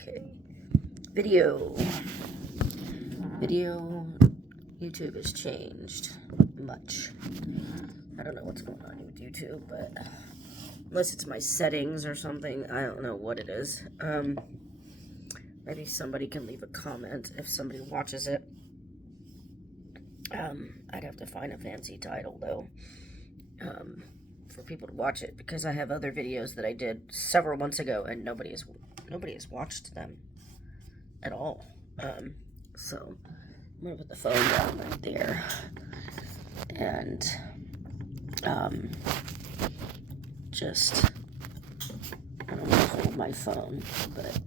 Okay. Video. YouTube has changed much. I don't know what's going on with YouTube, but unless it's my settings or something, I don't know what it is. Maybe somebody can leave a comment if somebody watches it. I'd have to find a fancy title though, for people to watch it, because I have other videos that I did several months ago and nobody has watched them at all. So I'm gonna put the phone down right there, and I don't want to hold my phone, but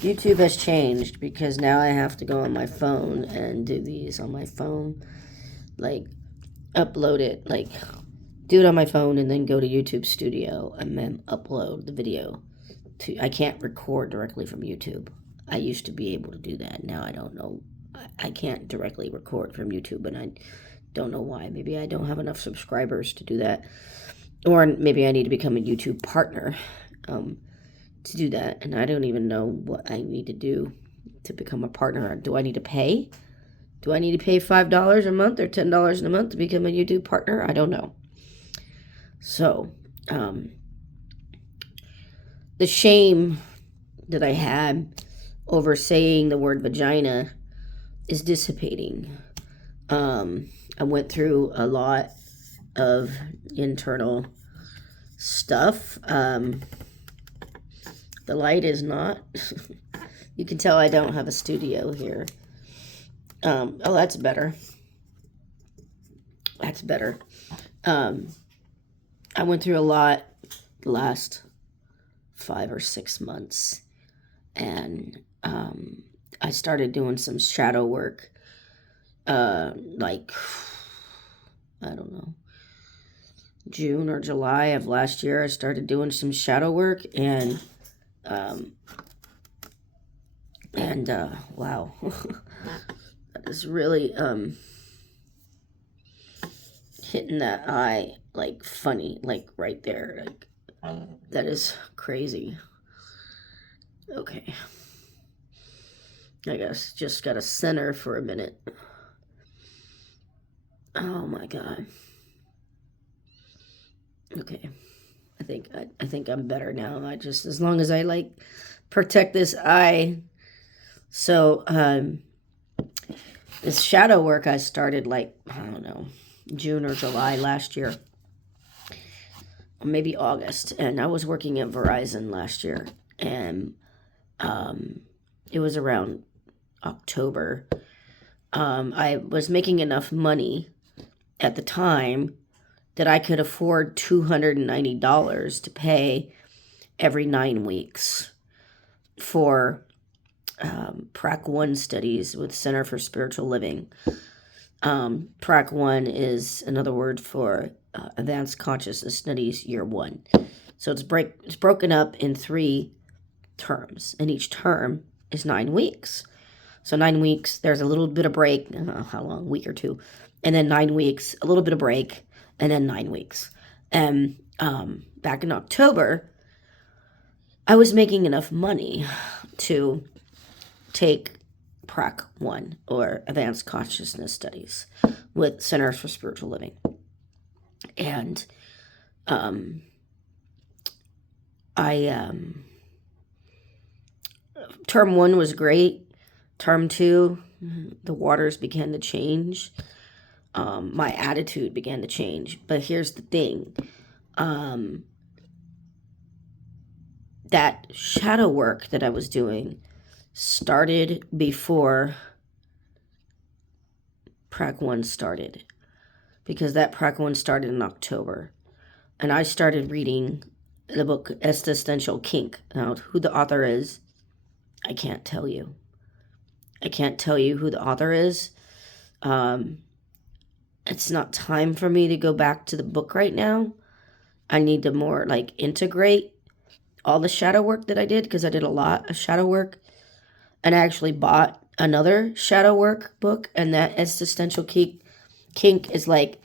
YouTube has changed because now I have to go on my phone and do these on my phone, like upload it, like do it on my phone and then go to YouTube Studio and then upload the video to. I can't record directly from YouTube. I used to be able to do that. Now I don't know. I can't directly record from YouTube, and I don't know why. Maybe I don't have enough subscribers to do that, or maybe I need to become a YouTube partner to do that, and I don't even know what I need to do to become a partner. Do I need to pay? Do I need to pay $5 a month or $10 a month to become a YouTube partner? I don't know. So, the shame that I had over saying the word vagina is dissipating. I went through a lot of internal stuff. The light is not. You can tell I don't have a studio here. Oh, that's better. That's better. I went through a lot the last 5 or 6 months, and I started doing some shadow work. Like, I don't know, June or July of last year, I started doing some shadow work, and wow, that is really hitting that eye like funny, like right there, like that is crazy. Okay, I guess just gotta center for a minute. Oh my god. Okay, I think I'm better now. I just, as long as I like protect this eye. So this shadow work I started, like, I don't know, June or July last year, or maybe August, and I was working at Verizon last year, and it was around October. I was making enough money at the time that I could afford $290 to pay every 9 weeks for PRAC 1 studies with Center for Spiritual Living. PRAC 1 is another word for Advanced Consciousness Studies Year 1. So it's broken up in 3 terms, and each term is 9 weeks. So 9 weeks, there's a little bit of break, I don't know how long, week or two, and then 9 weeks, a little bit of break, and then 9 weeks. And back in October, I was making enough money to take PRAC 1, or Advanced Consciousness Studies with Centers for Spiritual Living. And term 1 was great. Term 2, the waters began to change. My attitude began to change. But here's the thing. That shadow work that I was doing started before PRAC 1 started, because that PRAC 1 started in October, and I started reading the book Existential Kink. Now, who the author is, I can't tell you. I can't tell you who the author is. It's not time for me to go back to the book right now. I need to more like integrate all the shadow work that I did, because I did a lot of shadow work. And I actually bought another shadow work book, and that Existential Kink is like,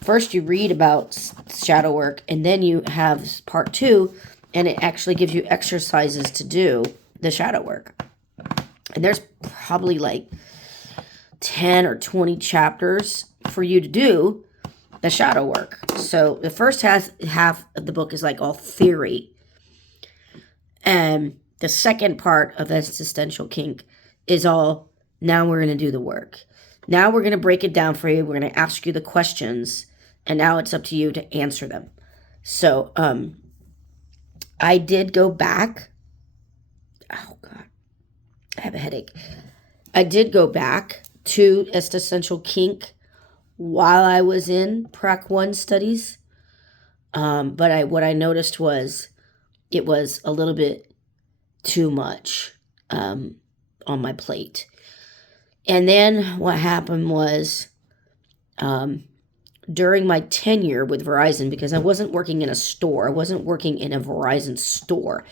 first you read about shadow work, and then you have part 2, and it actually gives you exercises to do the shadow work. And there's probably like 10 or 20 chapters for you to do the shadow work. So the first half of the book is like all theory. And the second part of Existential Kink is all, now we're going to do the work. Now we're going to break it down for you. We're going to ask you the questions. And now it's up to you to answer them. So I did go back. Oh, God. I have a headache. I did go back to Existential Kink while I was in Prac 1 studies. But what I noticed was it was a little bit too much on my plate. And then what happened was during my tenure with Verizon, because I wasn't working in a store, I wasn't working in a Verizon store.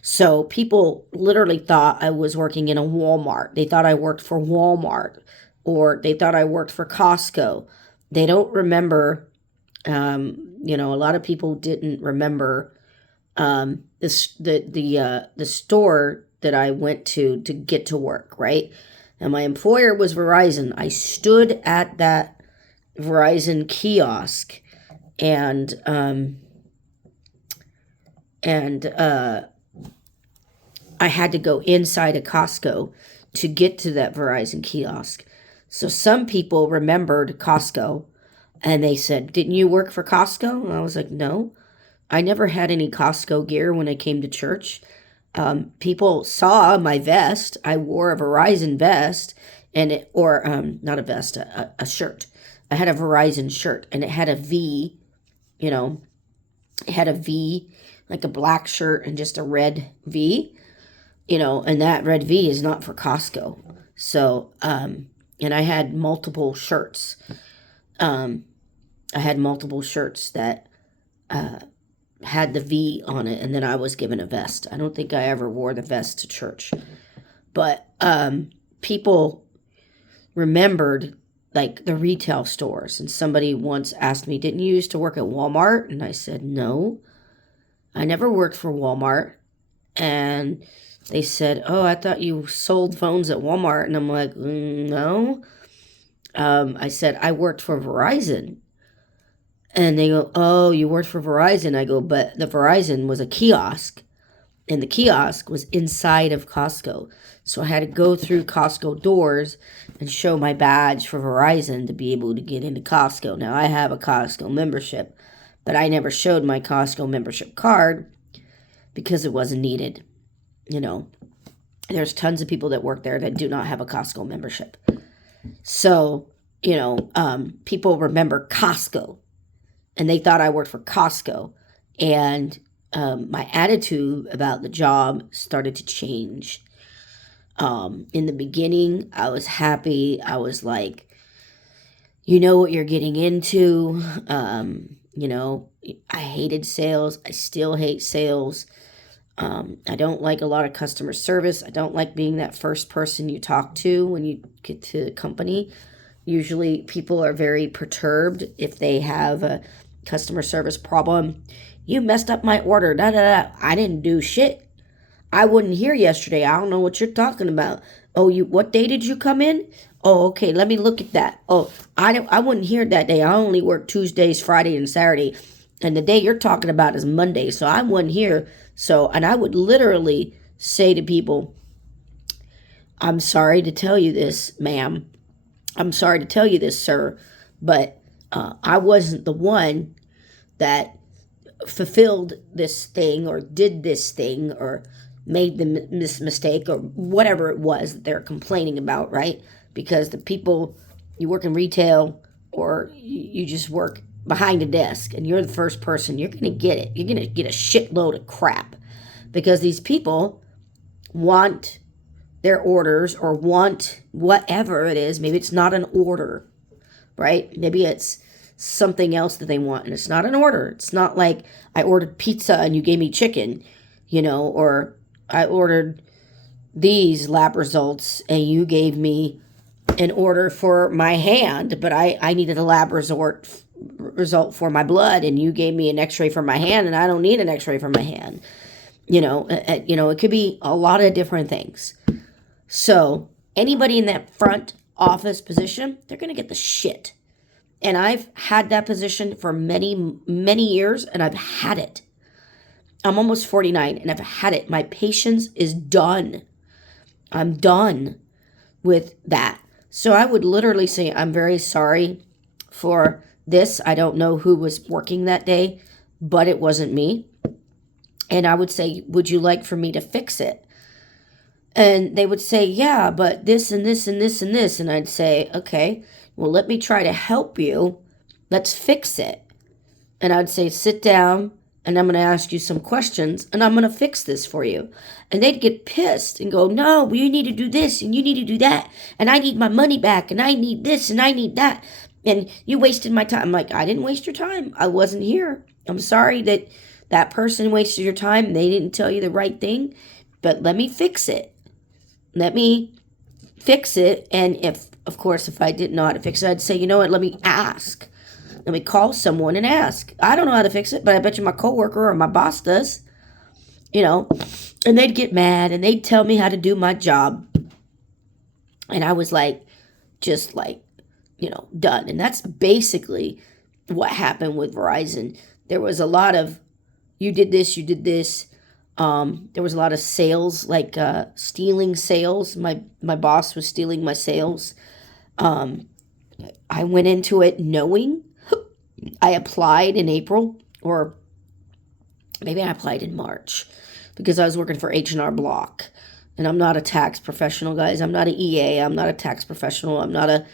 So people literally thought I was working in a Walmart. They thought I worked for Walmart, or they thought I worked for Costco. They don't remember, a lot of people didn't remember the store that I went to get to work, right? And my employer was Verizon. I stood at that Verizon kiosk and I had to go inside a Costco to get to that Verizon kiosk. So some people remembered Costco and they said, "Didn't you work for Costco?" And I was like, "No, I never had any Costco gear when I came to church." People saw my vest. I wore a Verizon vest not a vest, a shirt. I had a Verizon shirt and it had a V, it had a V, like a black shirt and just a red V, and that red V is not for Costco. So, and I had multiple shirts. I had multiple shirts that had the V on it, and then I was given a vest. I don't think I ever wore the vest to church. But people remembered like the retail stores, and somebody once asked me, "Didn't you used to work at Walmart?" And I said, "No, I never worked for Walmart." And they said, "Oh, I thought you sold phones at Walmart." And I'm like, "No." I said, "I worked for Verizon." And they go, "Oh, you worked for Verizon." I go, "But the Verizon was a kiosk, and the kiosk was inside of Costco. So I had to go through Costco doors and show my badge for Verizon to be able to get into Costco." Now, I have a Costco membership, but I never showed my Costco membership card because it wasn't needed. There's tons of people that work there that do not have a Costco membership. So, people remember Costco, and they thought I worked for Costco. And my attitude about the job started to change. In the beginning, I was happy. I was like, you know what you're getting into. I hated sales. I still hate sales. I don't like a lot of customer service. I don't like being that first person you talk to when you get to the company. Usually people are very perturbed if they have a customer service problem. "You messed up my order. Da, da, da." I didn't do shit. I wasn't here yesterday. I don't know what you're talking about. "Oh, what day did you come in?" "Oh, okay, let me look at that." "Oh, I wasn't here that day. I only work Tuesdays, Friday, and Saturday. And the day you're talking about is Monday, so I wasn't here." And I would literally say to people, "I'm sorry to tell you this, ma'am. I'm sorry to tell you this, sir, but I wasn't the one that fulfilled this thing or did this thing or made this mistake," or whatever it was that they're complaining about, right? Because the people, you work in retail or you just work behind a desk and you're the first person, you're going to get it. You're going to get a shitload of crap because these people want their orders or want whatever it is. Maybe it's not an order, right? Maybe it's something else that they want and it's not an order. It's not like I ordered pizza and you gave me chicken, or I ordered these lab results and you gave me an order for my hand, but I needed a lab result for my blood and you gave me an x-ray for my hand and I don't need an x-ray for my hand. It could be a lot of different things. So anybody in that front office position, they're going to get the shit. And I've had that position for many, many years, and I've had it. I'm almost 49, and I've had it. My patience is done. I'm done with that. So I would literally say, I'm very sorry for this. I don't know who was working that day, but it wasn't me. And I would say, would you like for me to fix it? And they would say, yeah, but this and this and this and this. And I'd say, okay, well, let me try to help you. Let's fix it. And I'd say, sit down, and I'm going to ask you some questions, and I'm going to fix this for you. And they'd get pissed and go, no, you need to do this, and you need to do that, and I need my money back, and I need this, and I need that, and you wasted my time. I'm like, I didn't waste your time. I wasn't here. I'm sorry that that person wasted your time. They didn't tell you the right thing, but let me fix it. Let me fix it. And if I didn't know how to fix it, I'd say, you know what, let me ask. Let me call someone and ask. I don't know how to fix it, but I bet you my coworker or my boss does. And they'd get mad and they'd tell me how to do my job. And I was like, just like, done. And that's basically what happened with Verizon. There was a lot of, you did this, you did this. There was a lot of sales, like stealing sales. My boss was stealing my sales. I went into it knowing. I applied in April, or maybe I applied in March, because I was working for H&R Block. And I'm not a tax professional, guys. I'm not an EA. I'm not a tax professional. I'm not a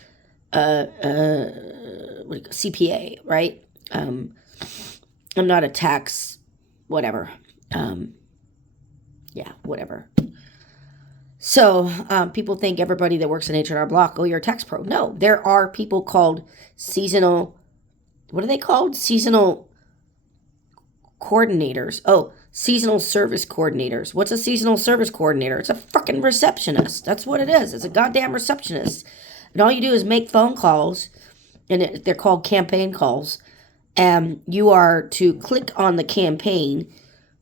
CPA, right? I'm not a tax, whatever. Whatever. So people think everybody that works in H&R Block, oh, you're a tax pro. No, there are people called seasonal, what are they called? Seasonal coordinators. Oh, seasonal service coordinators. What's a seasonal service coordinator? It's a fucking receptionist. That's what it is. It's a goddamn receptionist. And all you do is make phone calls, and they're called campaign calls. And you are to click on the campaign,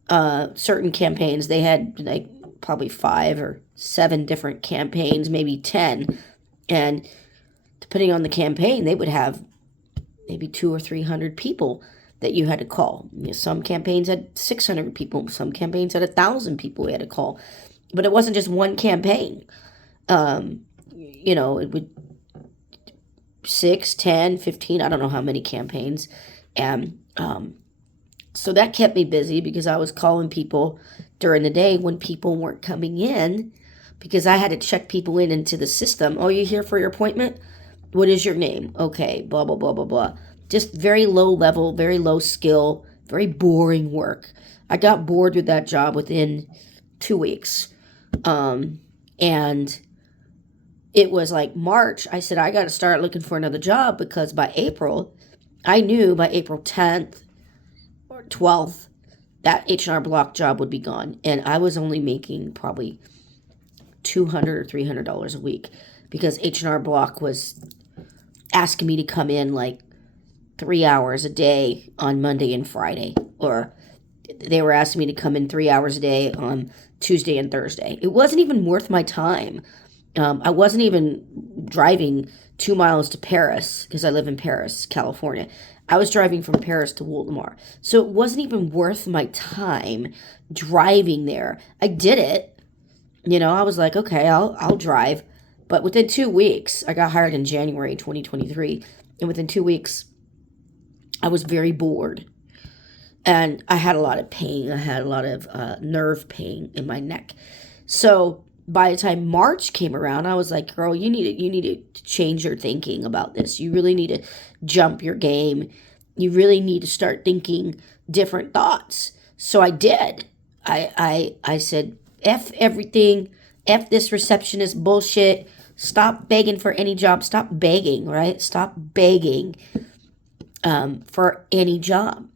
certain campaigns. They had like probably 5 or 7 different campaigns, maybe 10. And depending on the campaign, they would have maybe 200 or 300 people that you had to call. Some campaigns had 600 people. Some campaigns had 1,000 people we had to call. But it wasn't just one campaign. It would 6, 10, 15, I don't know how many campaigns. And so that kept me busy, because I was calling people during the day when people weren't coming in, because I had to check people into the system. Oh, you here for your appointment? What is your name? Okay, blah, blah, blah, blah, blah. Just very low level, very low skill, very boring work. I got bored with that job within 2 weeks. And it was like March. I said, I got to start looking for another job, because by April, I knew by April 10th or 12th, that H&R Block job would be gone. And I was only making probably $200 or $300 a week, because H&R Block was asking me to come in like 3 hours a day on Monday and Friday, or they were asking me to come in 3 hours a day on Tuesday and Thursday. It wasn't even worth my time. I wasn't even driving 2 miles to Paris, because I live in Paris, California. I was driving from Paris to Woldemar. So it wasn't even worth my time driving there. I did it. I was like, okay, I'll drive. But within 2 weeks, I got hired in January 2023. And within 2 weeks, I was very bored. And I had a lot of pain. I had a lot of nerve pain in my neck. So by the time March came around, I was like, girl, you need to change your thinking about this. You really need to jump your game. You really need to start thinking different thoughts. So I did. I said, F everything. F this receptionist bullshit. Stop begging for any job. Stop begging, right? Stop begging for any job.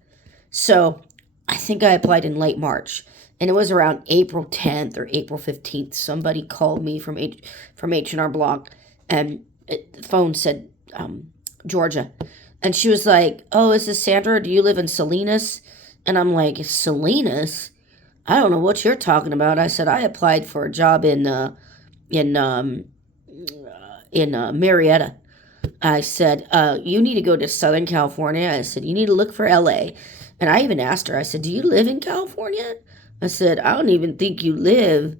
So I think I applied in late March. And it was around April 10th or April 15th. Somebody called me from H&R Block, and the phone said Georgia. And she was like, oh, is this Sandra? Do you live in Salinas? And I'm like, Salinas? I don't know what you're talking about. I said, I applied for a job in, Marietta. I said, you need to go to Southern California. I said, you need to look for LA. And I even asked her, I said, do you live in California? I said, I don't even think you live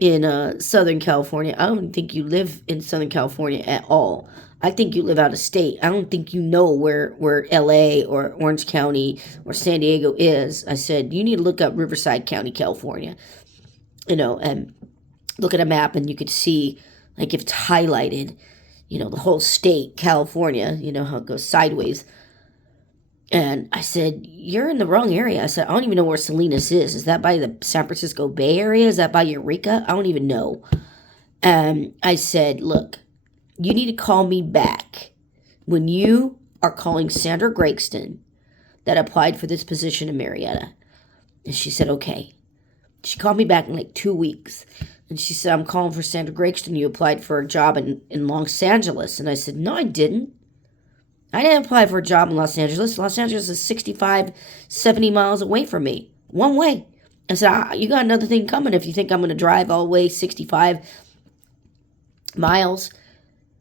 in Southern California. I don't think you live in Southern California at all. I think you live out of state. I don't think you know where LA or Orange County or San Diego is. I said, you need to look up Riverside County, California, and look at a map and you could see, like, if it's highlighted, the whole state, California, how it goes sideways. And I said, you're in the wrong area. I said, I don't even know where Salinas is. Is that by the San Francisco Bay Area? Is that by Eureka? I don't even know. And I said, look, you need to call me back when you are calling Sandra Gregston that applied for this position in Marietta. And she said, okay. She called me back in like 2 weeks. And she said, I'm calling for Sandra Gregston. You applied for a job in Los Angeles. And I said, no, I didn't. I didn't apply for a job in Los Angeles. Los Angeles is 65, 70 miles away from me. One way. I said, you got another thing coming if you think I'm going to drive all the way 65 miles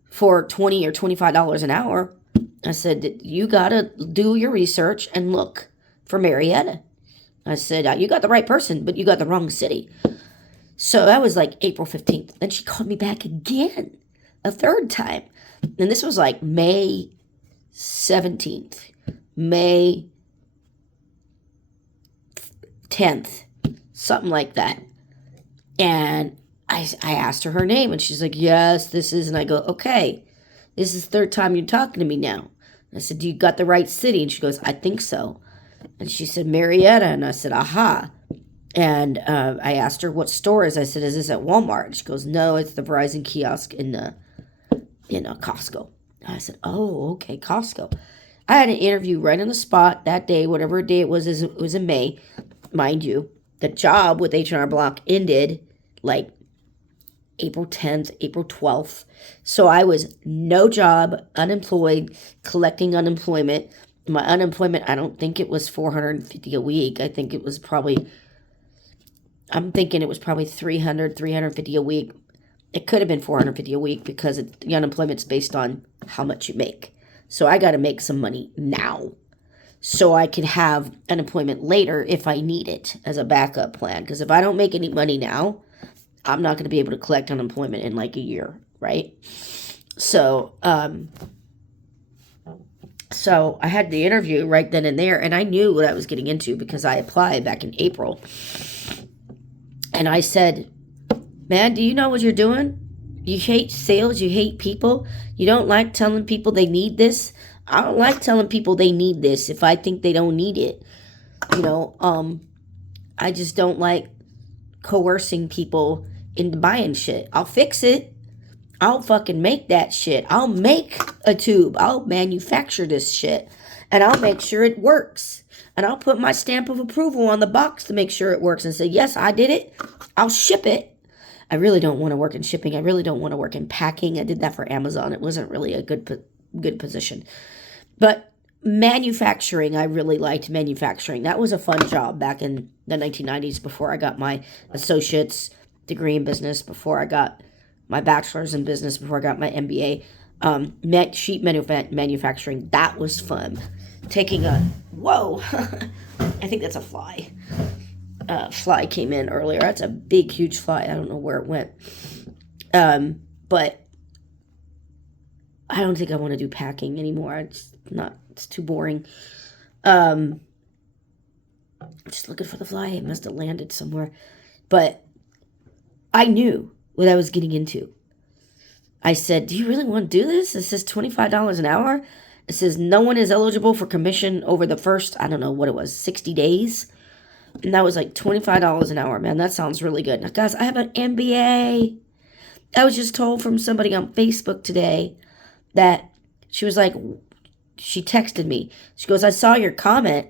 for $20 or $25 an hour. I said, you got to do your research and look for Marietta. I said, you got the right person, but you got the wrong city. So that was like April 15th. Then she called me back again, a third time. And this was like May 17th, May 10th, something like that. And I asked her name, and she's like, yes, this is. And I go, okay, this is the third time you're talking to me now. I said, do you got the right city? And she goes, I think so. And she said, Marietta. And I said, aha. And I asked her what store is. I said, is this at Walmart? And she goes, no, it's the Verizon kiosk in Costco. I said, oh, okay, Costco. I had an interview right on the spot that day, whatever day it was in May, mind you. The job with H&R Block ended like April 10th, April 12th. So I was no job, unemployed, collecting unemployment. My unemployment, I don't think it was $450 a week. I'm thinking it was probably 300, $350 a week. It could have been $450 a week because the unemployment's based on how much you make. So I got to make some money now so I can have unemployment later if I need it as a backup plan. Because if I don't make any money now, I'm not going to be able to collect unemployment in like a year, right? So I had the interview right then and there, and I knew what I was getting into because I applied back in April. And I said, man, do you know what you're doing? You hate sales. You hate people. You don't like telling people they need this. I don't like telling people they need this if I think they don't need it. I just don't like coercing people into buying shit. I'll fix it. I'll fucking make that shit. I'll make a tube. I'll manufacture this shit. And I'll make sure it works. And I'll put my stamp of approval on the box to make sure it works and say, yes, I did it. I'll ship it. I really don't want to work in shipping. I really don't want to work in packing. I did that for Amazon. It wasn't really a good position. But manufacturing, I really liked manufacturing. That was a fun job back in the 1990s before I got my associate's degree in business, before I got my bachelor's in business, before I got my MBA. Sheet manufacturing, that was fun. Whoa, I think that's a fly. Fly came in earlier. That's a big, huge fly. I don't know where it went. But I don't think I want to do packing anymore. It's too boring. I'm just looking for the fly. It must have landed somewhere. But I knew what I was getting into. I said, do you really want to do this? It says $25 an hour. It says no one is eligible for commission over the first, I don't know what it was, 60 days. And that was like $25 an hour, man. That sounds really good. Now, guys, I have an MBA. I was just told from somebody on Facebook today that she was like, she texted me. She goes, I saw your comment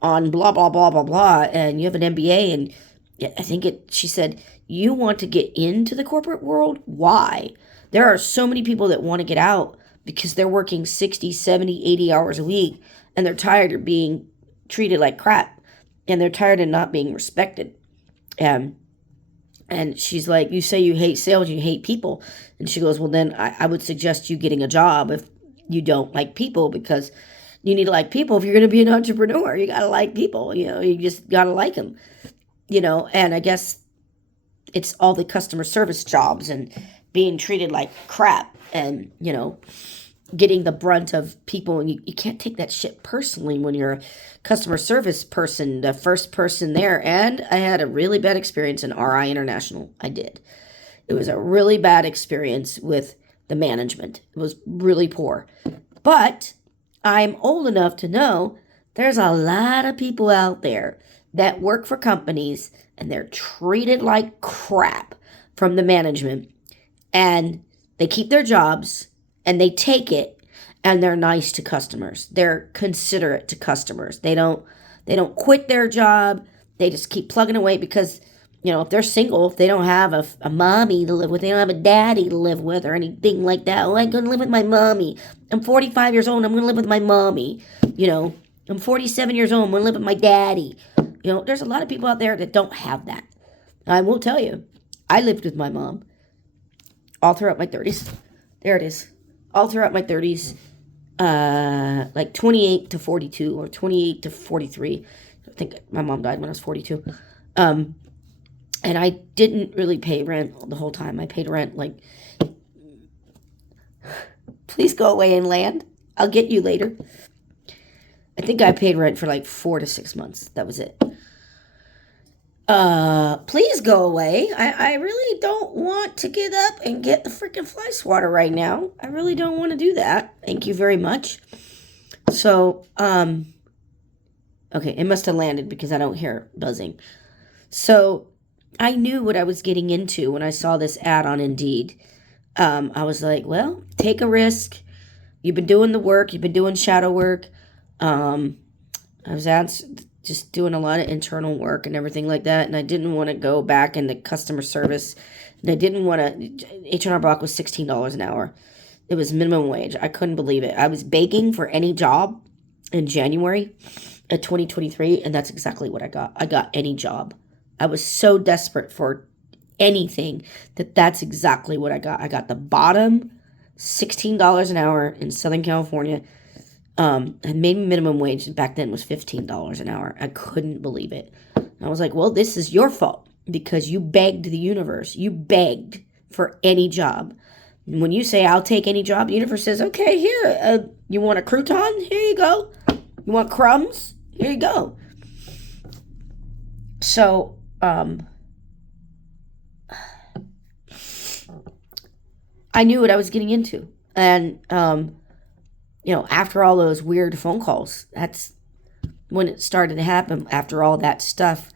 on blah, blah, blah, blah, blah, and you have an MBA. And she said, you want to get into the corporate world? Why? There are so many people that want to get out because they're working 60, 70, 80 hours a week, and they're tired of being treated like crap. And they're tired of not being respected. And and she's like, you say you hate sales, you hate people. And she goes, well, then I would suggest you getting a job if you don't like people, because you need to like people. If you're going to be an entrepreneur, you got to like people. You just got to like them, and I guess it's all the customer service jobs and being treated like crap and, getting the brunt of people. And you can't take that shit personally when you're a customer service person, the first person there. And I had a really bad experience in RI International. I did. It was a really bad experience with the management. It was really poor. But I'm old enough to know there's a lot of people out there that work for companies and they're treated like crap from the management, and they keep their jobs and they take it, and they're nice to customers. They're considerate to customers. They don't quit their job. They just keep plugging away because, if they're single, if they don't have a mommy to live with, they don't have a daddy to live with or anything like that. Oh, I'm going to live with my mommy. I'm 45 years old. I'm going to live with my mommy. I'm 47 years old. I'm going to live with my daddy. There's a lot of people out there that don't have that. I will tell you, I lived with my mom all throughout my 30s. There it is. All throughout my 30s, like 28 to 42 or 28 to 43. I think my mom died when I was 42. And I didn't really pay rent the whole time. I paid rent like, please go away and land. I'll get you later. I think I paid rent for like 4 to 6 months. That was it. Please go away. I really don't want to get up and get the freaking fly swatter right now. I really don't want to do that. Thank you very much. So, okay, it must have landed because I don't hear buzzing. So, I knew what I was getting into when I saw this ad on Indeed. I was like, well, take a risk. You've been doing the work. You've been doing shadow work. I was just doing a lot of internal work and everything like that, and I didn't want to go back into customer service, and I didn't want to. H&R Block was $16 an hour. It was minimum wage. I couldn't believe it. I was begging for any job in January of 2023, and that's exactly what I got. I got any job. I was so desperate for anything that's exactly what I got. I got the bottom $16 an hour in Southern California. And maybe minimum wage back then was $15 an hour. I couldn't believe it. I was like, well, this is your fault because you begged the universe. You begged for any job. And when you say, I'll take any job, the universe says, okay, here, you want a crouton? Here you go. You want crumbs? Here you go. So, I knew what I was getting into. And, after all those weird phone calls, that's when it started to happen. After all that stuff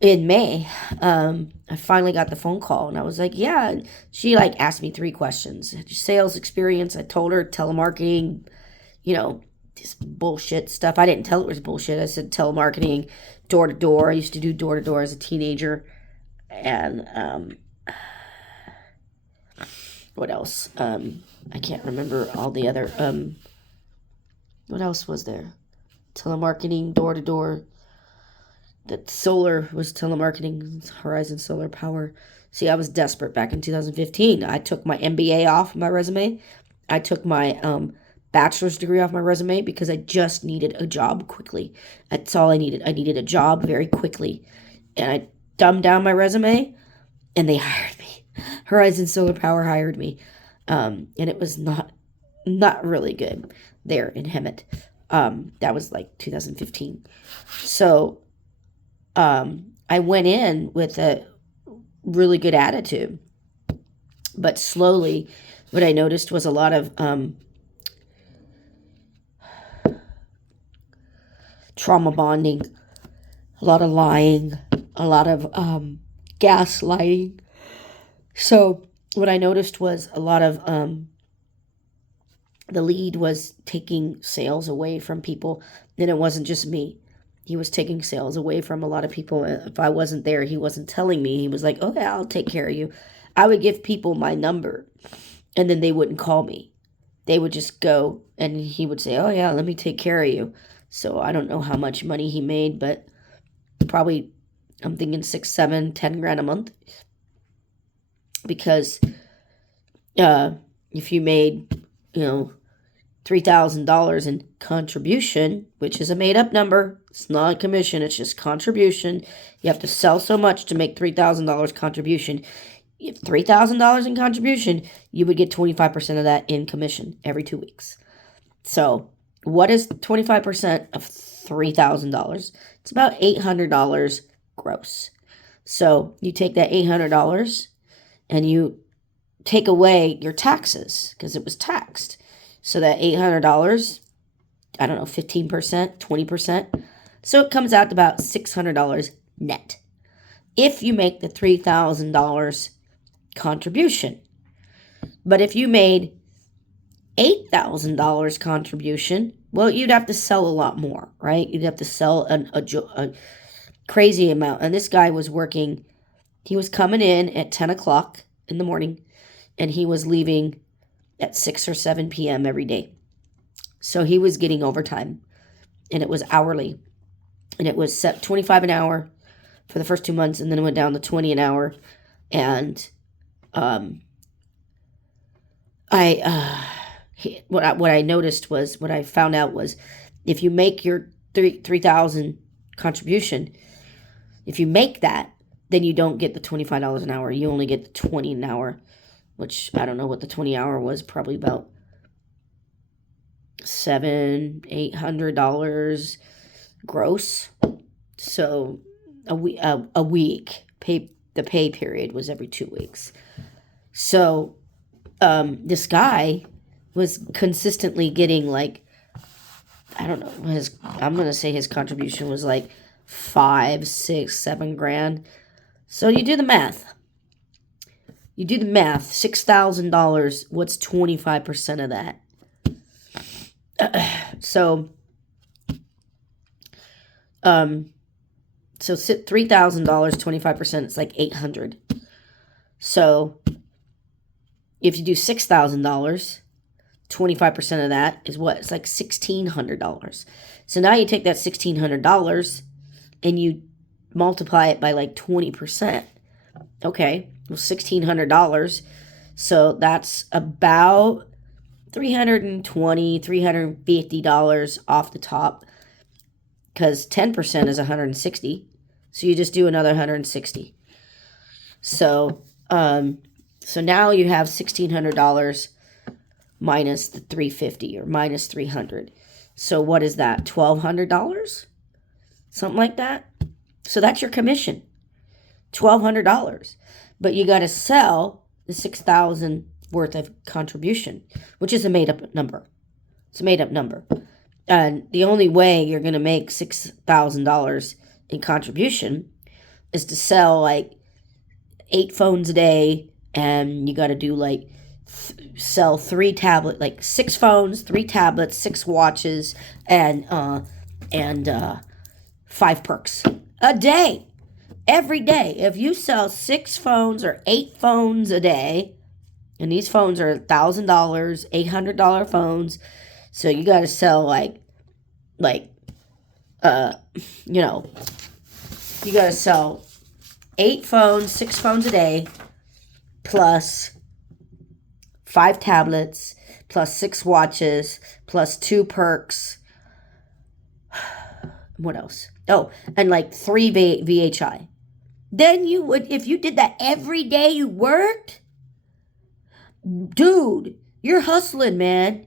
in May, I finally got the phone call, and I was like, yeah. And she asked me 3 questions. Sales experience. I told her telemarketing, this bullshit stuff. I didn't tell her it was bullshit. I said telemarketing, door to door. I used to do door to door as a teenager. And, what else? I can't remember all the other, what else was there? Telemarketing, door to door. That solar was telemarketing, Horizon Solar Power. See, I was desperate back in 2015. I took my MBA off my resume. I took my bachelor's degree off my resume because I just needed a job quickly. That's all I needed. I needed a job very quickly. And I dumbed down my resume, and they hired me. Horizon Solar Power hired me. And it was not really good there in Hemet. That was like 2015. So I went in with a really good attitude. But slowly, what I noticed was a lot of trauma bonding, a lot of lying, a lot of gaslighting. So what I noticed was a lot of the lead was taking sales away from people. And it wasn't just me. He was taking sales away from a lot of people. If I wasn't there, he wasn't telling me. He was like, okay, I'll take care of you. I would give people my number, and then they wouldn't call me. They would just go, and he would say, oh, yeah, let me take care of you. So I don't know how much money he made, but probably I'm thinking 6, 7, 10 grand a month. Because if you made, $3,000 in contribution, which is a made-up number, it's not a commission, it's just contribution. You have to sell so much to make $3,000 contribution. If $3,000 in contribution, you would get 25% of that in commission every 2 weeks. So what is 25% of $3,000? It's about $800 gross. So you take that $800 and you take away your taxes because it was taxed. So that $800, I don't know, 15%, 20%. So it comes out to about $600 net. If you make the $3,000 contribution. But if you made $8,000 contribution, well, you'd have to sell a lot more, right? You'd have to sell a crazy amount. And this guy was working, he was coming in at 10 o'clock in the morning, and he was leaving at 6 or 7 p.m. every day. So he was getting overtime, and it was hourly. And it was set $25 an hour for the first 2 months, and then it went down to $20 an hour. And what I noticed was, what I found out was, if you make your 3,000 contribution, if you make that, then you don't get the $25 an hour. You only get the 20 an hour, which I don't know what the 20 hour was, probably about $700-800 gross. So a week. The pay period was every 2 weeks. So this guy was consistently getting like, I don't know, I'm gonna say his contribution was like 5, 6, 7 grand. So you do the math. $6,000. What's 25% of that? So $3,000, 25%, it's like $800. So if you do $6,000, 25% of that is what? It's like $1,600. So now you take that $1,600 and you multiply it by like 20%. Okay, well, $1,600. So that's about $320, $350 off the top, because 10% is $160. So you just do another $160. So now you have $1,600 minus the $350 or minus $300. So what is that? $1,200? Something like that. So that's your commission. $1,200. But you got to sell the $6,000 worth of contribution, which is a made-up number. It's a made-up number. And the only way you're going to make $6,000 in contribution is to sell like 8 phones a day, and you got to do like sell 3 tablets, like 6 phones, 3 tablets, 6 watches, and 5 perks a day. Every day. If you sell 6 phones or 8 phones a day, and these phones are $1,000, $800 phones, so you got to sell you got to sell 8 phones, 6 phones a day, plus 5 tablets, plus 6 watches, plus 2 perks. What else? Oh, and like 3 VHI. Then you would, if you did that every day you worked, dude, you're hustling, man.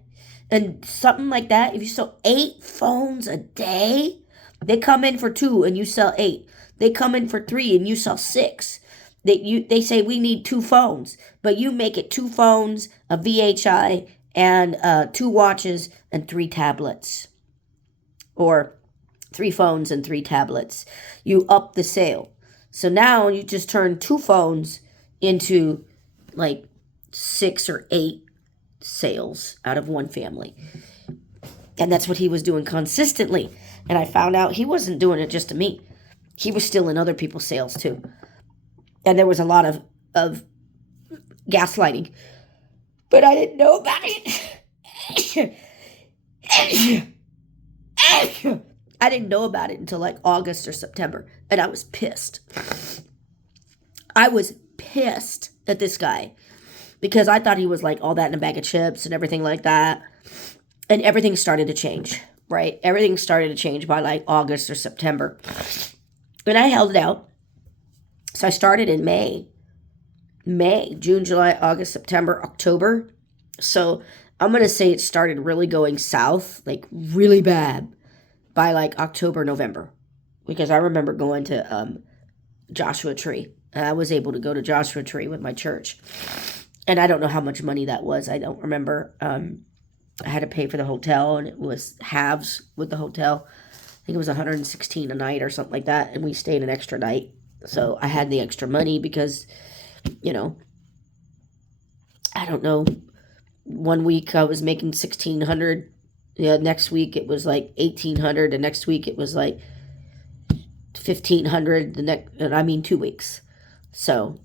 And something like that, if you sell 8 phones a day, they come in for 2 and you sell 8. They come in for 3 and you sell 6. They say we need 2 phones, but you make it 2 phones, a VHI, and 2 watches and 3 tablets. Or 3 phones and 3 tablets. You up the sale. So now you just turn 2 phones into like 6 or 8 sales out of one family. And that's what he was doing consistently. And I found out he wasn't doing it just to me. He was stealing other people's sales too. And there was a lot of gaslighting. But I didn't know about it. I didn't know about it until like August or September, and I was pissed. I was pissed at this guy because I thought he was like all that in a bag of chips and everything like that. And everything started to change, right? Everything started to change by like August or September. And I held it out. So I started in May, June, July, August, September, October. So I'm going to say it started really going south, like really bad, by like October, November. Because I remember going to Joshua Tree. And I was able to go to Joshua Tree with my church. And I don't know how much money that was. I don't remember. I had to pay for the hotel, and it was halves with the hotel. I think it was $116 a night or something like that. And we stayed an extra night. So I had the extra money because, you know, I don't know. One week I was making $1,600. Yeah, next week it was like $1,800. The next week it was like $1,500. 2 weeks. So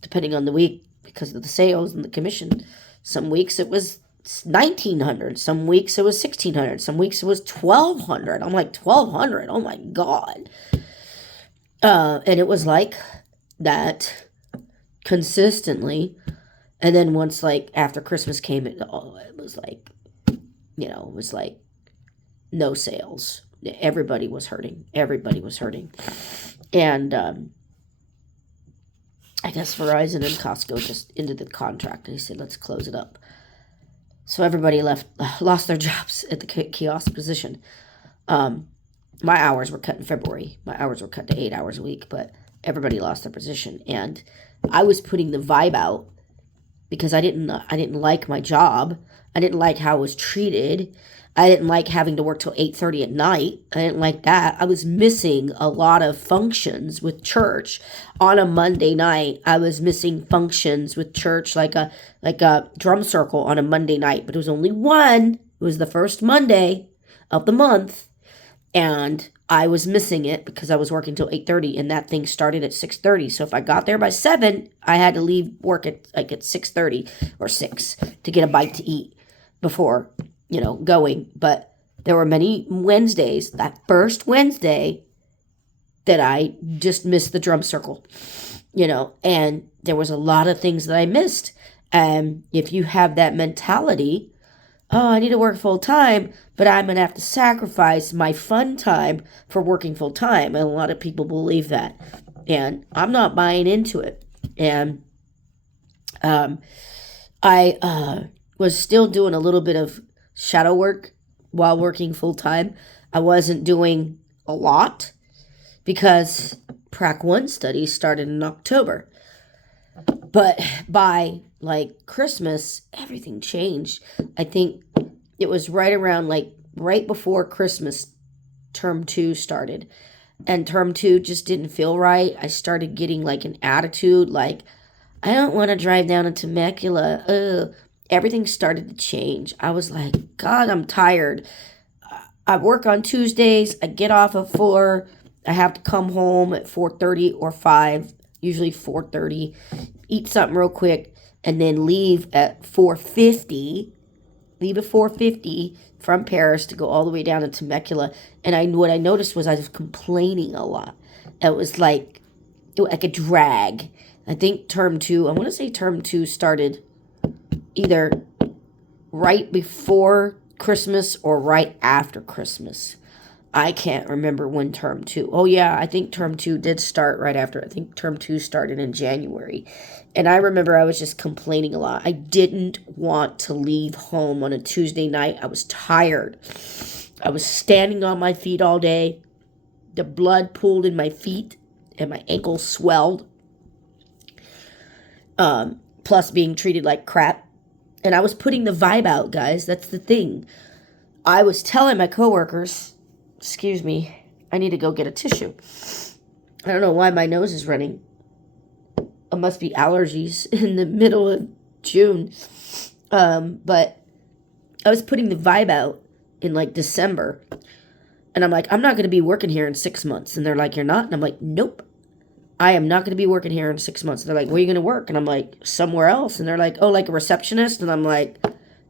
depending on the week, because of the sales and the commission, some weeks it was $1,900. Some weeks it was $1,600. Some weeks it was $1,200. I'm like, $1,200? Oh my God. And it was like that consistently. And then once like after Christmas came, it was like, it was like no sales. Everybody was hurting. And I guess Verizon and Costco just ended the contract. And he said, let's close it up. So everybody lost their jobs at the kiosk position. My hours were cut in February. My hours were cut to 8 hours a week, but everybody lost their position. And I was putting the vibe out because I didn't like my job. I didn't like how I was treated. I didn't like having to work till 8:30 at night. I didn't like that. I was missing a lot of functions with church on a Monday night. I was missing functions with church like a drum circle on a Monday night, but it was only one. It was the first Monday of the month, and I was missing it because I was working till 8:30, and that thing started at 6:30. So if I got there by 7, I had to leave work at 6:30 or 6 to get a bite to eat before going. But there were many Wednesdays, that first Wednesday, that I just missed the drum circle, and there was a lot of things that I missed. And if you have that mentality, oh, I need to work full time, but I'm going to have to sacrifice my fun time for working full time. And a lot of people believe that. And I'm not buying into it. And I was still doing a little bit of shadow work while working full time. I wasn't doing a lot because Prac 1 study started in October. But by like Christmas, everything changed. I think it was right before Christmas, term 2 started. And term 2 just didn't feel right. I started getting like an attitude like, I don't want to drive down to Temecula. Ugh. Everything started to change. I was like, God, I'm tired. I work on Tuesdays. I get off at 4. I have to come home at 4:30 or 5, usually 4:30, eat something real quick, and then leave at 4:50. Leave at 4:50 from Paris to go all the way down to Temecula. And what I noticed was I was complaining a lot. It was like a drag. I think term 2 started either right before Christmas or right after Christmas. I can't remember when term 2. Oh yeah, I think term 2 did start right after. I think term 2 started in January. And I remember I was just complaining a lot. I didn't want to leave home on a Tuesday night. I was tired. I was standing on my feet all day. The blood pooled in my feet and my ankles swelled. Plus being treated like crap. And I was putting the vibe out, guys. That's the thing. I was telling my coworkers, excuse me, I need to go get a tissue. I don't know why my nose is running. It must be allergies in the middle of June. But I was putting the vibe out in like December. And I'm like, I'm not going to be working here in 6 months. And they're like, you're not? And I'm like, nope. I am not going to be working here in 6 months. They're like, where are you going to work? And I'm like, somewhere else. And they're like, oh, like a receptionist? And I'm like,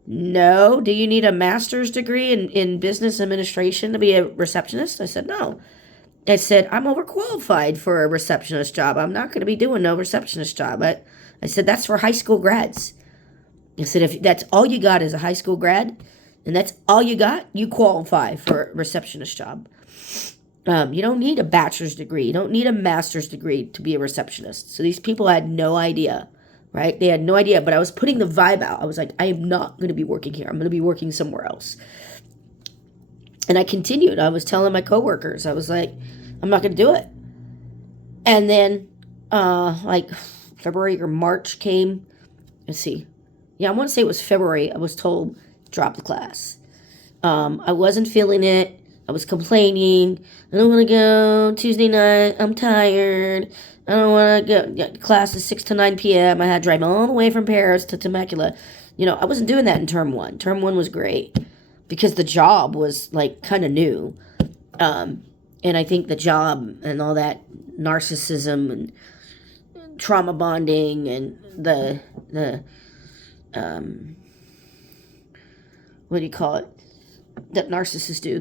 No. Do you need a master's degree in business administration to be a receptionist? I said, no. I said, I'm overqualified for a receptionist job. I'm not going to be doing no receptionist job. I said, that's for high school grads. I said, if that's all you got is a high school grad, and that's all you got, you qualify for a receptionist job. You don't need a bachelor's degree. You don't need a master's degree to be a receptionist. So these people had no idea, right? They had no idea, but I was putting the vibe out. I was like, I am not going to be working here. I'm going to be working somewhere else. And I continued. I was telling my coworkers, I was like, I'm not going to do it. And then, like February or March came. Let's see. Yeah, I want to say it was February. I was told, drop the class. I wasn't feeling it. I was complaining. I don't want to go Tuesday night. I'm tired. I don't want to go. Yeah, class is 6 to 9 p.m. I had to drive all the way from Paris to Temecula. I wasn't doing that in term one. Term one was great because the job was like kind of new. And I think the job and all that narcissism and trauma bonding and the what do you call it? That narcissists do,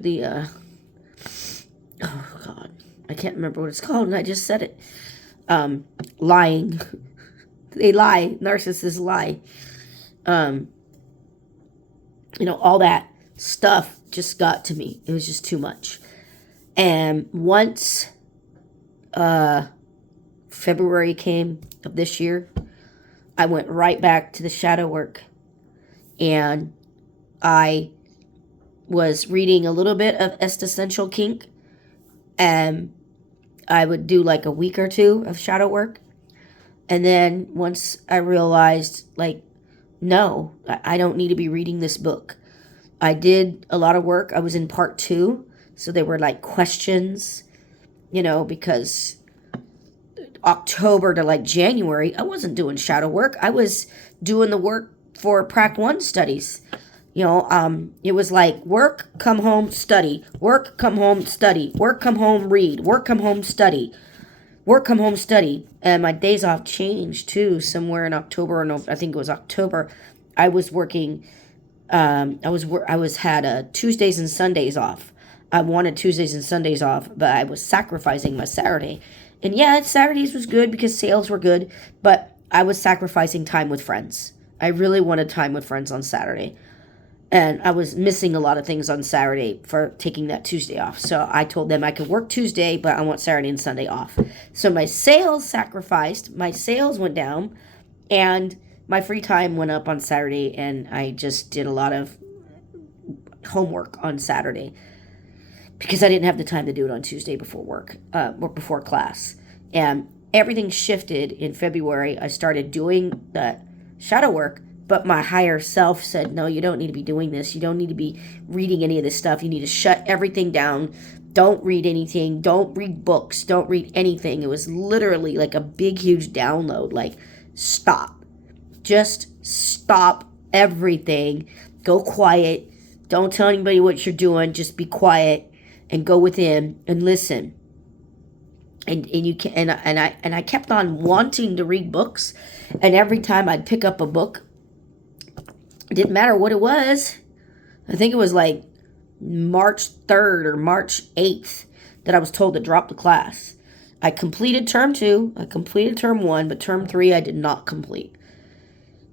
oh God, I can't remember what it's called, and I just said it. Lying. They lie. Narcissists lie. All that stuff just got to me. It was just too much. And once February came of this year, I went right back to the shadow work, and I was reading a little bit of Existential Kink, and I would do like a week or two of shadow work. And then once I realized, like, no, I don't need to be reading this book. I did a lot of work. I was in part 2, so they were like questions, because October to like January, I wasn't doing shadow work. I was doing the work for Prac 1 studies. It was like work, come home, study, work, come home, study, work, come home, read, work, come home, study, work, come home, study. And my days off changed too, somewhere in October, I think it was October. I was working, I had Tuesdays and Sundays off. I wanted Tuesdays and Sundays off, but I was sacrificing my Saturday. And yeah, Saturdays was good because sales were good, but I was sacrificing time with friends. I really wanted time with friends on Saturday. And I was missing a lot of things on Saturday for taking that Tuesday off. So I told them I could work Tuesday, but I want Saturday and Sunday off. So my sales sacrificed, my sales went down, and my free time went up on Saturday, and I just did a lot of homework on Saturday because I didn't have the time to do it on Tuesday before work, or before class. And everything shifted in February. I started doing the shadow work, but my higher self said, no, you don't need to be doing this. You don't need to be reading any of this stuff. You need to shut everything down. Don't read anything. Don't read books. Don't read anything. It was literally like a big, huge download. Like, stop. Just stop everything. Go quiet. Don't tell anybody what you're doing. Just be quiet and go within and listen. And you can and I kept on wanting to read books, and every time I'd pick up a book, it didn't matter what it was. I think it was like March 3rd or March 8th that I was told to drop the class. I completed term 2, I completed term 1, but term 3 I did not complete.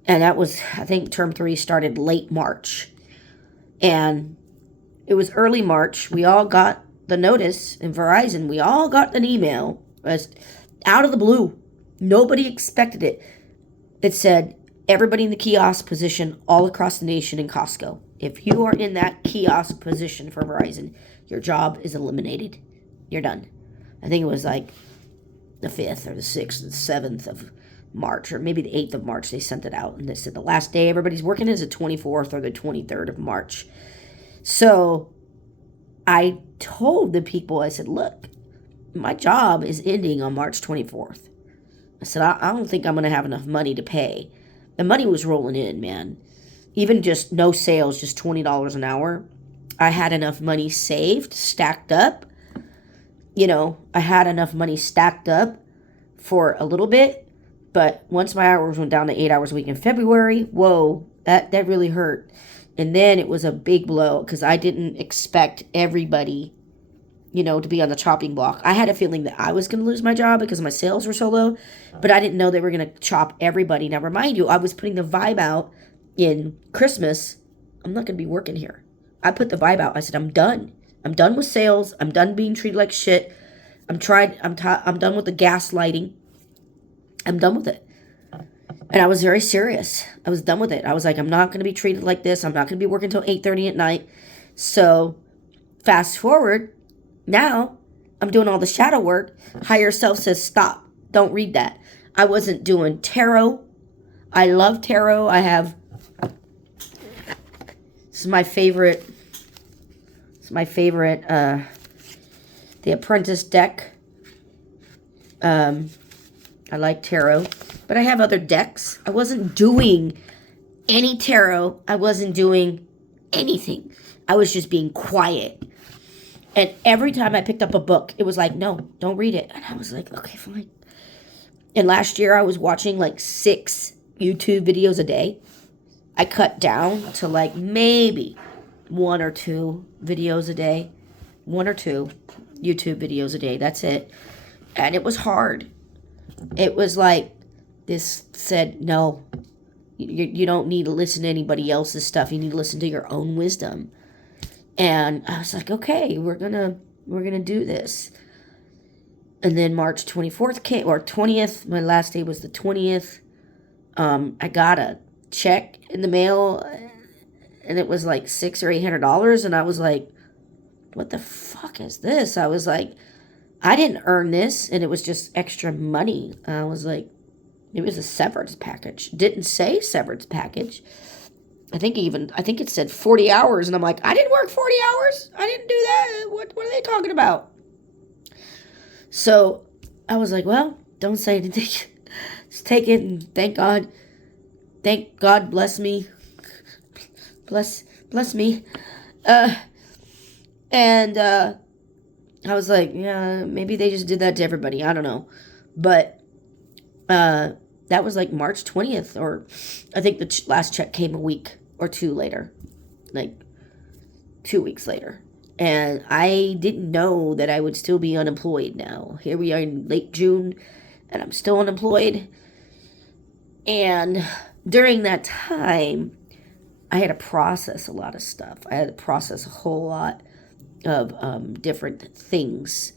And that was, I think term 3 started late March. And it was early March. We all got the notice in Verizon. We all got an email out of the blue. Nobody expected it. It said, everybody in the kiosk position all across the nation in Costco. If you are in that kiosk position for Verizon, your job is eliminated. You're done. I think it was like the 5th or the 6th or the 7th of March, or maybe the 8th of March, they sent it out. And they said the last day everybody's working is the 24th or the 23rd of March. So I told the people, I said, look, my job is ending on March 24th. I said, I don't think I'm going to have enough money to pay. The money was rolling in, man. Even just no sales, just $20 an hour. I had enough money saved, stacked up. I had enough money stacked up for a little bit. But once my hours went down to 8 hours a week in February, whoa, That really hurt. And then it was a big blow because I didn't expect everybody, to be on the chopping block. I had a feeling that I was going to lose my job because my sales were so low, but I didn't know they were going to chop everybody. Now, remind you, I was putting the vibe out in Christmas. I'm not going to be working here. I put the vibe out. I said, I'm done. I'm done with sales. I'm done being treated like shit. I'm done with the gaslighting. I'm done with it. And I was very serious. I was done with it. I was like, I'm not going to be treated like this. I'm not going to be working until 8:30 at night. So fast forward, now I'm doing all the shadow work. Higher self says, stop. Don't read that. I wasn't doing tarot. I love tarot. This is my favorite. It's my favorite, the Apprentice deck. I like tarot, but I have other decks. I wasn't doing any tarot. I wasn't doing anything. I was just being quiet. And every time I picked up a book, it was like, no, don't read it. And I was like, okay, fine. And last year I was watching like 6 YouTube videos a day. I cut down to like maybe 1 or 2 videos a day. 1 or 2 YouTube videos a day. That's it. And it was hard. It was like this said, no, you don't need to listen to anybody else's stuff. You need to listen to your own wisdom. And I was like, okay, we're gonna do this. And then March 24th came, or 20th. My last day was the 20th. I got a check in the mail, and it was like $600 or $800, and I was like, what the fuck is this? I was like, I didn't earn this, and it was just extra money. I was like, it was a severance package. Didn't say severance package. I think it said 40 hours, and I'm like, I didn't work 40 hours. I didn't do that. What are they talking about? So I was like, well, don't say anything. Just take it and thank God. Thank God, bless me. Bless me. And I was like, yeah, maybe they just did that to everybody. I don't know. But that was like March 20th, or I think the last check came a week or 2 later. Like 2 weeks later. And I didn't know that I would still be unemployed now. Here we are in late June, and I'm still unemployed. And during that time, I had to process a lot of stuff. I had to process a whole lot of different things.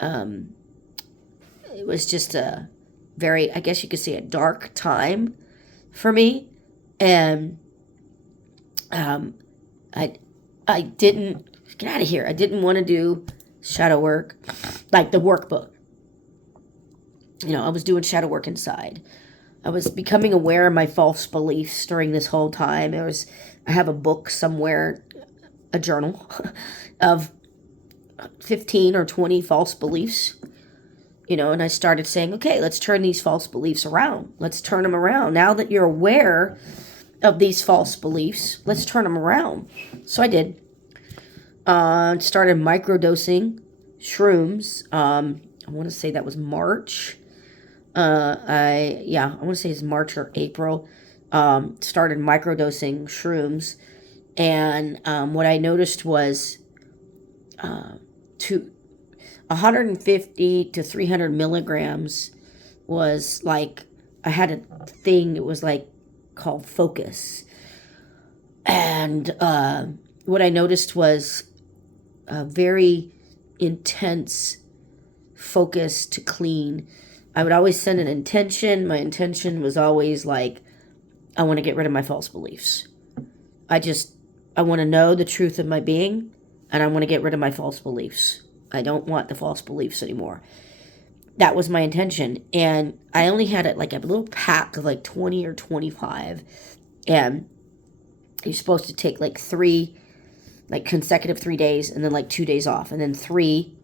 It was just a very, I guess you could say, a dark time for me. And I didn't, get out of here. I didn't want to do shadow work, like the workbook. I was doing shadow work inside. I was becoming aware of my false beliefs during this whole time. I have a book somewhere, a journal, of 15 or 20 false beliefs, and I started saying, okay, let's turn these false beliefs around. Let's turn them around. Now that you're aware of these false beliefs, let's turn them around. So I did. Started microdosing shrooms. I want to say that was March. I want to say it's March or April. Started microdosing shrooms, and what I noticed was 150 to 300 milligrams was like, I had a thing, it was like called focus. And what I noticed was a very intense focus to clean. I would always send an intention. My intention was always like, I want to get rid of my false beliefs. I want to know the truth of my being, and I want to get rid of my false beliefs. I don't want the false beliefs anymore. That was my intention. And I only had it like a little pack of like 20 or 25. And you're supposed to take like 3, like consecutive 3 days, and then like 2 days off, and then 3,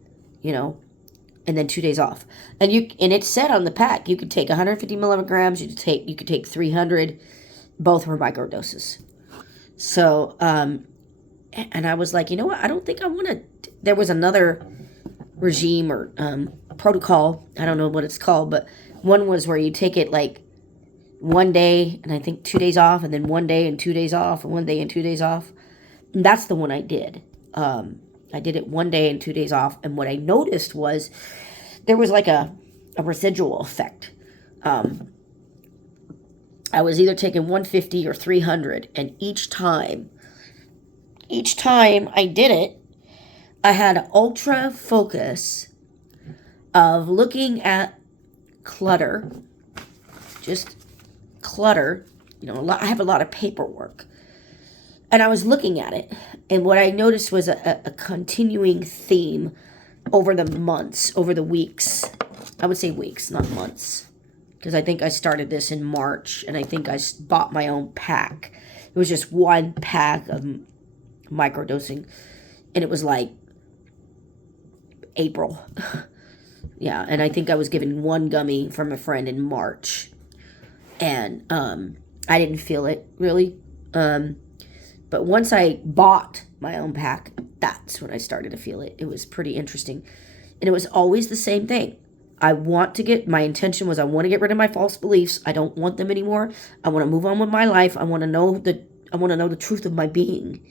and then 2 days off. And it said on the pack, you could take 150 milligrams, you could take 300, both were microdoses. So, and I was like, you know what? I don't think I want to. There was another regime or protocol. I don't know what it's called, but one was where you take it like one day and I think 2 days off, and then 1 day and 2 days off, and 1 day and 2 days off. And that's the one I did. I did it 1 day and 2 days off. And what I noticed was there was like a residual effect. I was either taking 150 or 300, and each time I did it, I had an ultra focus of looking at clutter, just clutter. I have a lot of paperwork, and I was looking at it, and what I noticed was a continuing theme over the months, over the weeks. I would say weeks, not months, because I think I started this in March, and I think I bought my own pack. It was just one pack of microdosing, and it was like April. Yeah, and I think I was given one gummy from a friend in March, and I didn't feel it really. But once I bought my own pack, that's when I started to feel it. It was pretty interesting, and it was always the same thing. My intention was I want to get rid of my false beliefs. I don't want them anymore. I want to move on with my life. I want to know the truth of my being,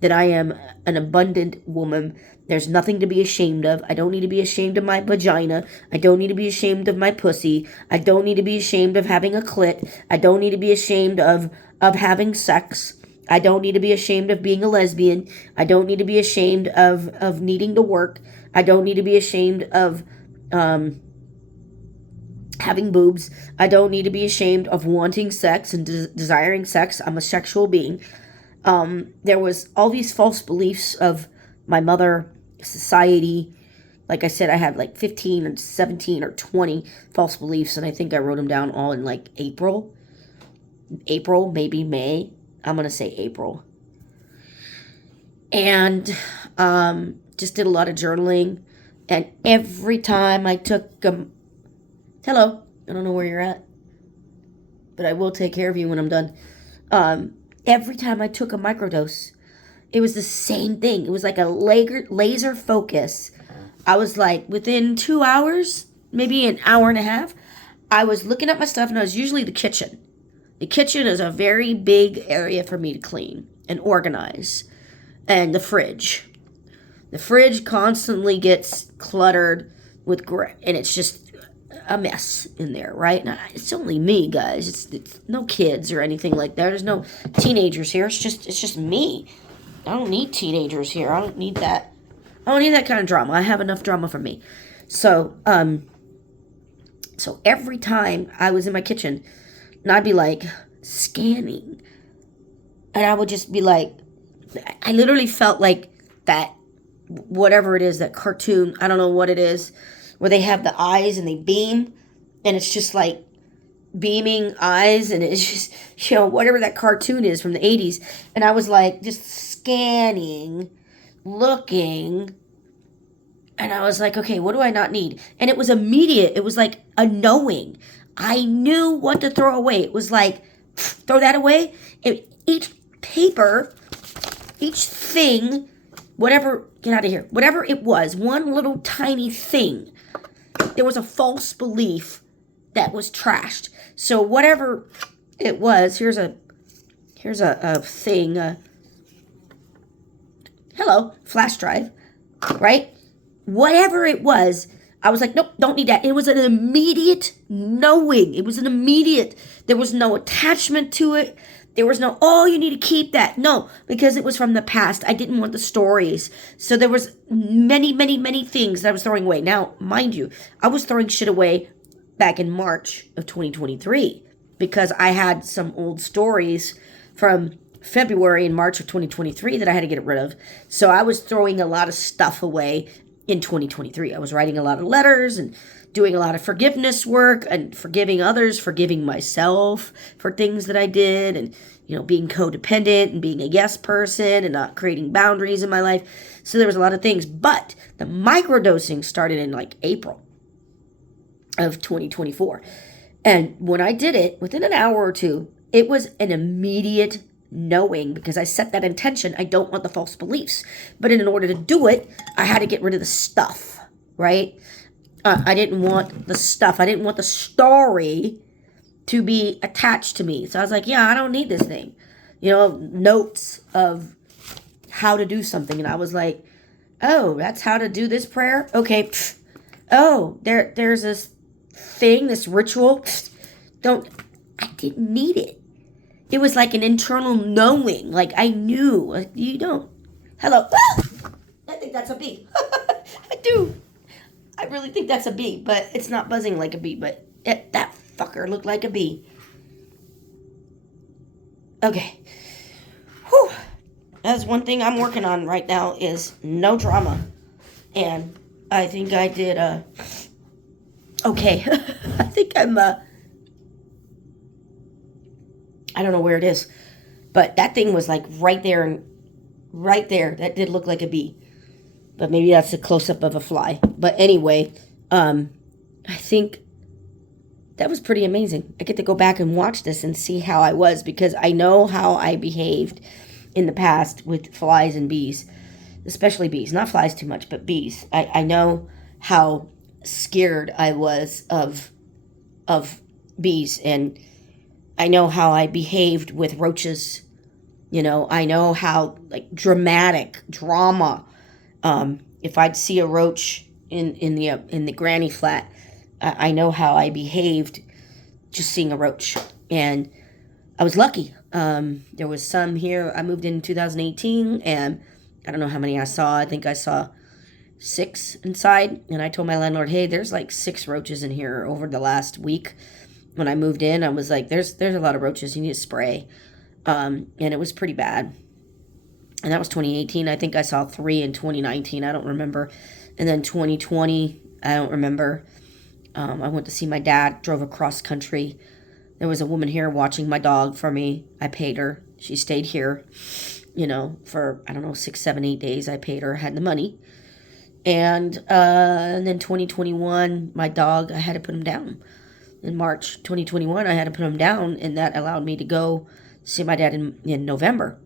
that I am an abundant woman. There's nothing to be ashamed of. I don't need to be ashamed of my vagina. I don't need to be ashamed of my pussy. I don't need to be ashamed of having a clit. I don't need to be ashamed of having sex. I don't need to be ashamed of being a lesbian. I don't need to be ashamed of needing to work. I don't need to be ashamed of having boobs. I don't need to be ashamed of wanting sex and desiring sex. I'm a sexual being. There was all these false beliefs of my mother, society. Like I said, I had like 15 and 17 or 20 false beliefs, and I think I wrote them down all in like April, maybe May. I'm going to say April. And just did a lot of journaling. And every time I took hello, I don't know where you're at, but I will take care of you when I'm done. Every time I took a microdose, it was the same thing. It was like a laser focus. I was like, within 2 hours, maybe an hour and a half, I was looking at my stuff, and I was usually the kitchen. The kitchen is a very big area for me to clean and organize. And the fridge. The fridge constantly gets cluttered with and it's just a mess in there, right? Now, it's only me, guys. It's no kids or anything like that. There's no teenagers here. It's just me. I don't need teenagers here. I don't need that. I don't need that kind of drama. I have enough drama for me. So every time I was in my kitchen, and I'd be like scanning, and I would just be like, I literally felt like that, whatever it is, that cartoon, I don't know what it is, where they have the eyes and they beam, and it's just like beaming eyes, and it's just, whatever that cartoon is from the 80s. And I was like just scanning, looking, and I was like, okay, what do I not need? And it was immediate. It was like a knowing. I knew what to throw away. It was like, throw that away. Each paper, each thing, whatever, get out of here. Whatever it was, one little tiny thing, there was a false belief that was trashed. So whatever it was, here's a thing. Hello, flash drive, right? Whatever it was, I was like, nope, don't need that. It was an immediate knowing. It was an immediate. There was no attachment to it. There was no, oh, you need to keep that. No, because it was from the past. I didn't want the stories. So there was many, many, many things that I was throwing away. Now, mind you, I was throwing shit away back in March of 2023 because I had some old stories from February and March of 2023 that I had to get rid of. So I was throwing a lot of stuff away in 2023. I was writing a lot of letters and doing a lot of forgiveness work and forgiving others, forgiving myself for things that I did, and being codependent and being a yes person and not creating boundaries in my life. So there was a lot of things, but the microdosing started in like April of 2024. And when I did it, within an hour or two, it was an immediate knowing, because I set that intention. I don't want the false beliefs. But in order to do it, I had to get rid of the stuff, right? I didn't want the stuff. I didn't want the story to be attached to me. So I was like, yeah, I don't need this thing. Notes of how to do something. And I was like, oh, that's how to do this prayer? Okay. Pfft. Oh, there's this thing, this ritual. Pfft. I didn't need it. It was like an internal knowing. Like I knew. Like, you don't. Hello. Ah! I think that's a bee. I do. I really think that's a bee, but it's not buzzing like a bee, but that fucker looked like a bee. Okay. Whew. That's one thing I'm working on right now is no drama. And I think I did, okay. I think I'm, I don't know where it is, but that thing was like right there. That did look like a bee. But maybe that's a close-up of a fly. But anyway, I think that was pretty amazing. I get to go back and watch this and see how I was, because I know how I behaved in the past with flies and bees, especially bees. Not flies too much, but bees. I know how scared I was of bees, and I know how I behaved with roaches. I know how, like, drama. If I'd see a roach in the granny flat, I know how I behaved just seeing a roach. And I was lucky. There was some here. I moved in 2018, and I don't know how many I saw. I think I saw 6 inside. And I told my landlord, hey, there's like 6 roaches in here over the last week. When I moved in, I was like, there's a lot of roaches. You need to spray. And it was pretty bad. And that was 2018. I think I saw 3 in 2019. I don't remember. And then 2020, I don't remember. I went to see my dad, drove across country. There was a woman here watching my dog for me. I paid her. She stayed here, for, I don't know, 6, 7, 8 days. I paid her, had the money. And then 2021, my dog, I had to put him down. In March 2021, I had to put him down, and that allowed me to go see my dad in November.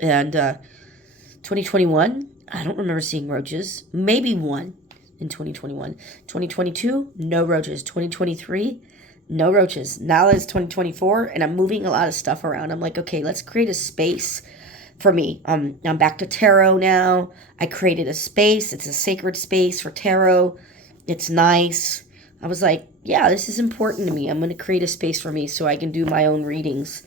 And 2021, I don't remember seeing roaches. Maybe one in 2021. 2022, no roaches. 2023, no roaches. Now it's 2024, and I'm moving a lot of stuff around. I'm like, okay, let's create a space for me. I'm back to tarot now. I created a space. It's a sacred space for tarot. It's nice. I was like, yeah, this is important to me. I'm going to create a space for me so I can do my own readings.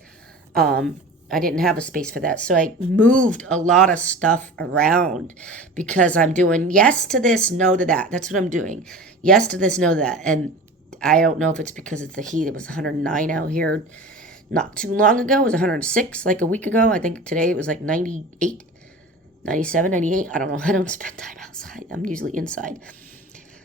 I didn't have a space for that. So I moved a lot of stuff around because I'm doing yes to this, no to that. That's what I'm doing. Yes to this, no to that. And I don't know if it's because it's the heat. It was 109 out here not too long ago. It was 106 like a week ago. I think today it was like 98, 97, 98. I don't know. I don't spend time outside. I'm usually inside.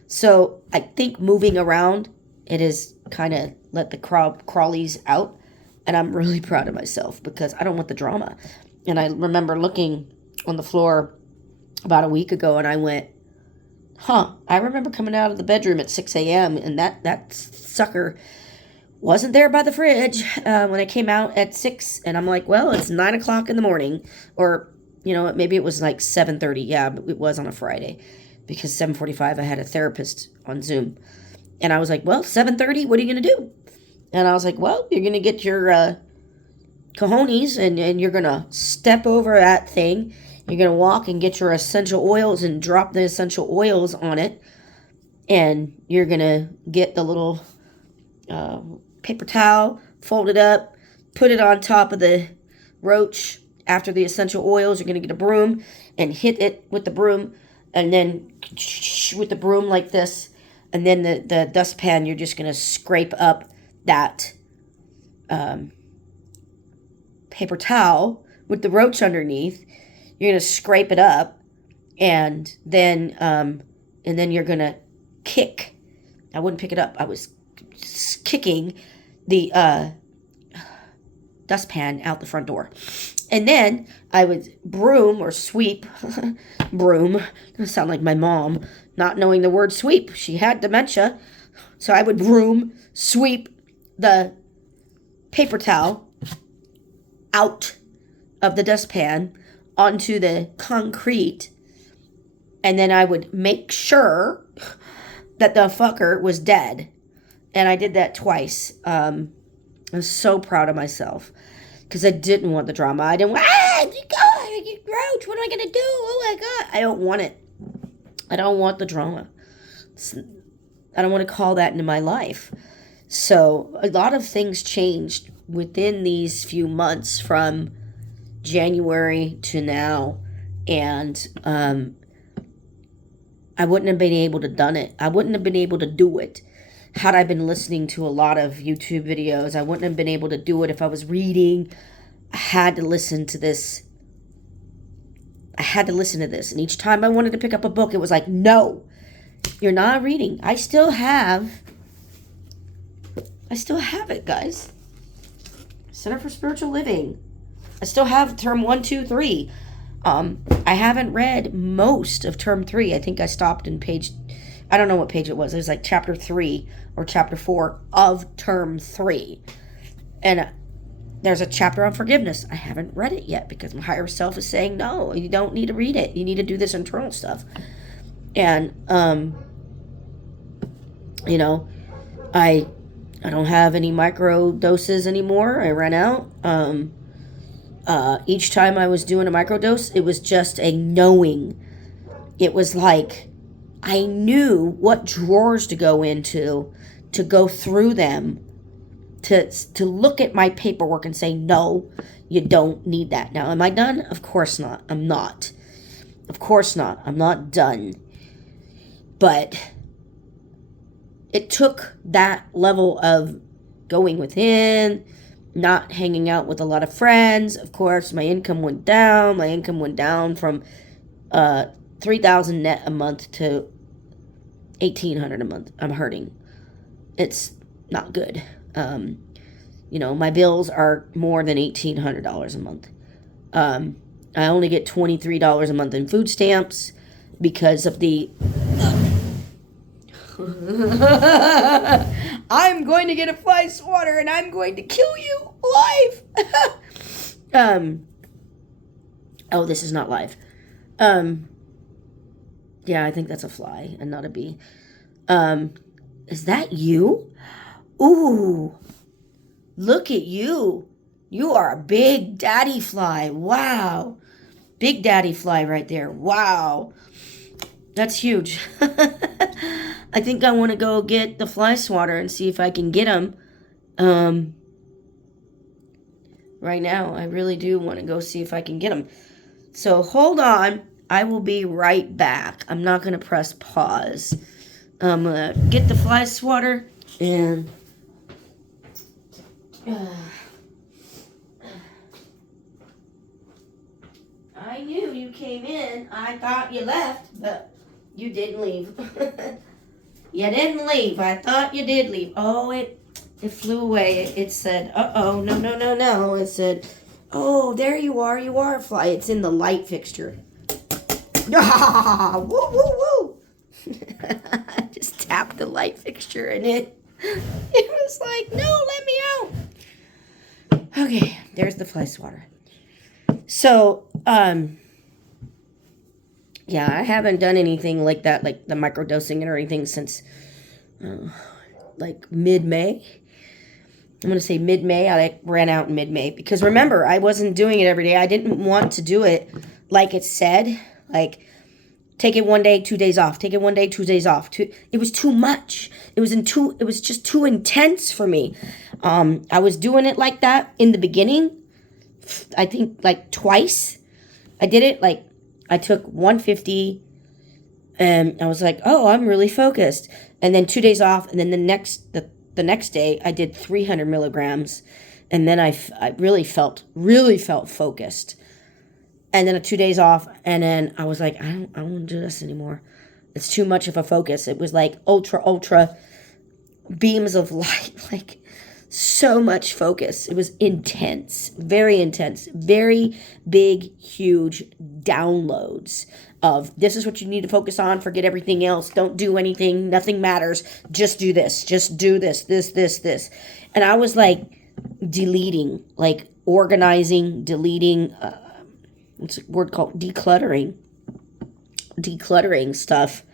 So I think moving around, it has kind of let the crawlies out. And I'm really proud of myself because I don't want the drama. And I remember looking on the floor about a week ago, and I went, I remember coming out of the bedroom at 6 a.m. and that sucker wasn't there by the fridge when I came out at 6. And I'm like, well, it's 9 o'clock in the morning. Or, maybe it was like 7:30. Yeah, but it was on a Friday because 7:45 I had a therapist on Zoom. And I was like, well, 7:30, what are you going to do? And I was like, well, you're going to get your cojones and you're going to step over that thing. You're going to walk and get your essential oils and drop the essential oils on it. And you're going to get the little paper towel, fold it up, put it on top of the roach. After the essential oils, you're going to get a broom and hit it with the broom. And then with the broom like this. And then the dustpan, you're just going to scrape up that paper towel with the roach underneath. You're going to scrape it up, and then you're going to kick. I wouldn't pick it up. I was kicking the dustpan out the front door. And then I would broom or sweep. Broom. It sound like my mom not knowing the word sweep. She had dementia. So I would broom, sweep the paper towel out of the dustpan onto the concrete, and then I would make sure that the fucker was dead. And I did that twice. I was so proud of myself because I didn't want the drama. I didn't want, you roach, what am I going to do? Oh my God. I don't want it. I don't want the drama. I don't want to call that into my life. So a lot of things changed within these few months from January to now. And I wouldn't have been able to done it. I wouldn't have been able to do it had I been listening to a lot of YouTube videos. I wouldn't have been able to do it if I was reading. I had to listen to this. And each time I wanted to pick up a book, it was like, no, you're not reading. I still have it, guys. Center for Spiritual Living. I still have term 1, 2, 3. I haven't read most of term 3. I think I stopped in page, I don't know what page it was. It was like chapter 3 or chapter 4 of term 3. And there's a chapter on forgiveness. I haven't read it yet because my higher self is saying, no, you don't need to read it. You need to do this internal stuff. And, I don't have any micro doses anymore. I ran out. Each time I was doing a microdose, it was just a knowing. It was like I knew what drawers to go into, to go through them, to look at my paperwork and say, no, you don't need that. Now, am I done? Of course not. I'm not. Of course not. I'm not done. But it took that level of going within, not hanging out with a lot of friends. Of course, my income went down. My income went down from $3,000 net a month to $1,800 a month. I'm hurting. It's not good. My bills are more than $1,800 a month. I only get $23 a month in food stamps because of the... I'm going to get a fly swatter and I'm going to kill you live. Oh, this is not live. Yeah, I think that's a fly and not a bee. Is that you? Ooh, look at you. You are a big daddy fly. Wow. Big daddy fly right there. Wow. That's huge. I think I want to go get the fly swatter and see if I can get them. Right now, I really do want to go see if I can get them. So hold on. I will be right back. I'm not going to press pause. I'm going to get the fly swatter and... I knew you came in. I thought you left, but you didn't leave. You didn't leave. I thought you did leave. Oh, it flew away. It said, uh-oh, no. It said, oh, there you are. You are a fly. It's in the light fixture. Woo, woo, woo. I just tapped the light fixture and it was like, no, let me out. Okay, there's the fly swatter. So, yeah, I haven't done anything like that, like the microdosing or anything since, like mid-May. I'm going to say mid-May. I ran out in mid-May because remember, I wasn't doing it every day. I didn't want to do it like it said, like take it 1 day, 2 days off. Take it 1 day, 2 days off. It was too much. It was just too intense for me. I was doing it like that in the beginning. I think like twice. I did it like I took 150 and I was like, oh, I'm really focused. And then 2 days off. And then the next day I did 300 milligrams. And then I really felt focused. And then 2 days off. And then I was like, I don't want to do this anymore. It's too much of a focus. It was like ultra beams of light, like so much focus. It was intense, very big, huge downloads of this is what you need to focus on. Forget everything else. Don't do anything. Nothing matters. Just do this. Just do this. And I was like deleting, like organizing, deleting, what's a word called? Decluttering stuff.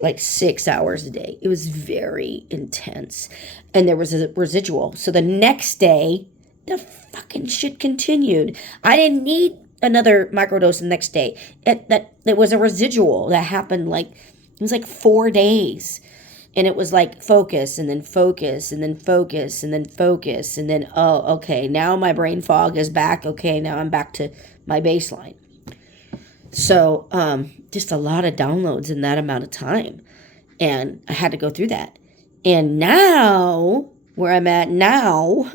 like 6 hours a day. It was very intense. And there was a residual. So the next day, the fucking shit continued. I didn't need another microdose the next day. It was a residual that happened like, it was like 4 days. And it was like focus and then focus and then focus and then focus. And then, oh, okay, now my brain fog is back. Okay, now I'm back to my baseline. So just a lot of downloads in that amount of time. And I had to go through that. And now, where I'm at now,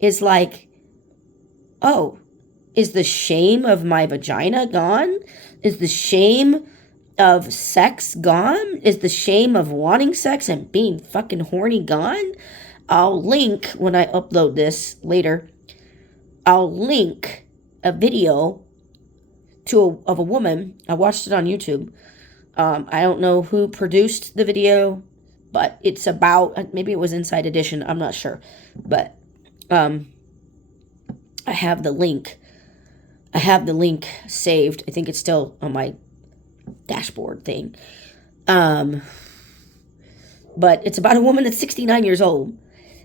is like, oh, is the shame of my vagina gone? Is the shame of sex gone? Is the shame of wanting sex and being fucking horny gone? I'll link, when I upload this later, I'll link a video of a woman. I watched it on YouTube. I don't know who produced the video, but it's about, maybe it was Inside Edition, I'm not sure. But I have the link. I have the link saved. I think it's still on my dashboard thing. But it's about a woman that's 69 years old,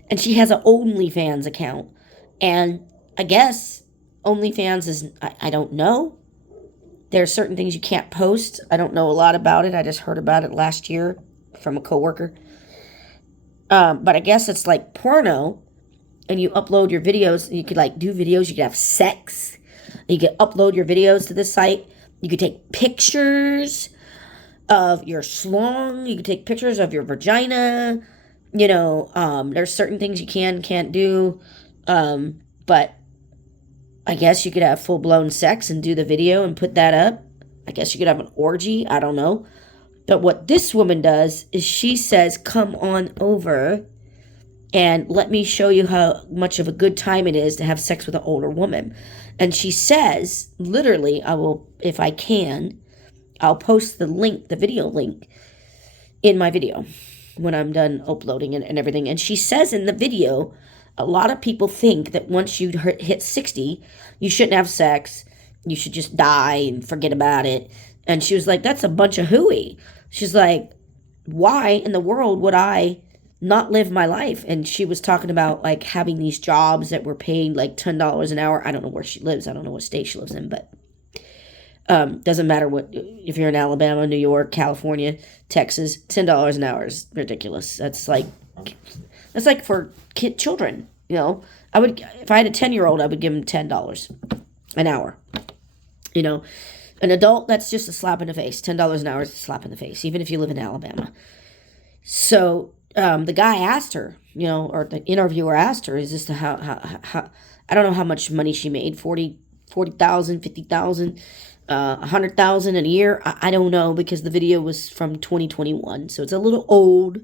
and she has an OnlyFans account. And I guess OnlyFans is, I don't know. There are certain things you can't post. I don't know a lot about it. I just heard about it last year from a coworker. But I guess it's like porno, and you upload your videos. You could like do videos. You could have sex. You could upload your videos to this site. You could take pictures of your schlong. You could take pictures of your vagina. You know, there's certain things you can't do. But I guess you could have full-blown sex and do the video and put that up. I guess you could have an orgy. I don't know. But what this woman does is she says, come on over and let me show you how much of a good time it is to have sex with an older woman. And she says, literally, I will, if I can, I'll post the link, the video link, in my video when I'm done uploading it and everything. And she says in the video, a lot of people think that once you hit 60, you shouldn't have sex. You should just die and forget about it. And she was like, that's a bunch of hooey. She's like, why in the world would I not live my life? And she was talking about like having these jobs that were paid like $10 an hour. I don't know where she lives. I don't know what state she lives in, but doesn't matter what, if you're in Alabama, New York, California, Texas, $10 an hour is ridiculous. That's like for children, you know. I would, if I had a 10-year-old, I would give him $10 an hour. You know, an adult, that's just a slap in the face. $10 an hour is a slap in the face, even if you live in Alabama. So the guy asked her, you know, or the interviewer asked her, is this the how I don't know how much money she made, 40,000, 50,000, 100,000 a year. I don't know, because the video was from 2021, so it's a little old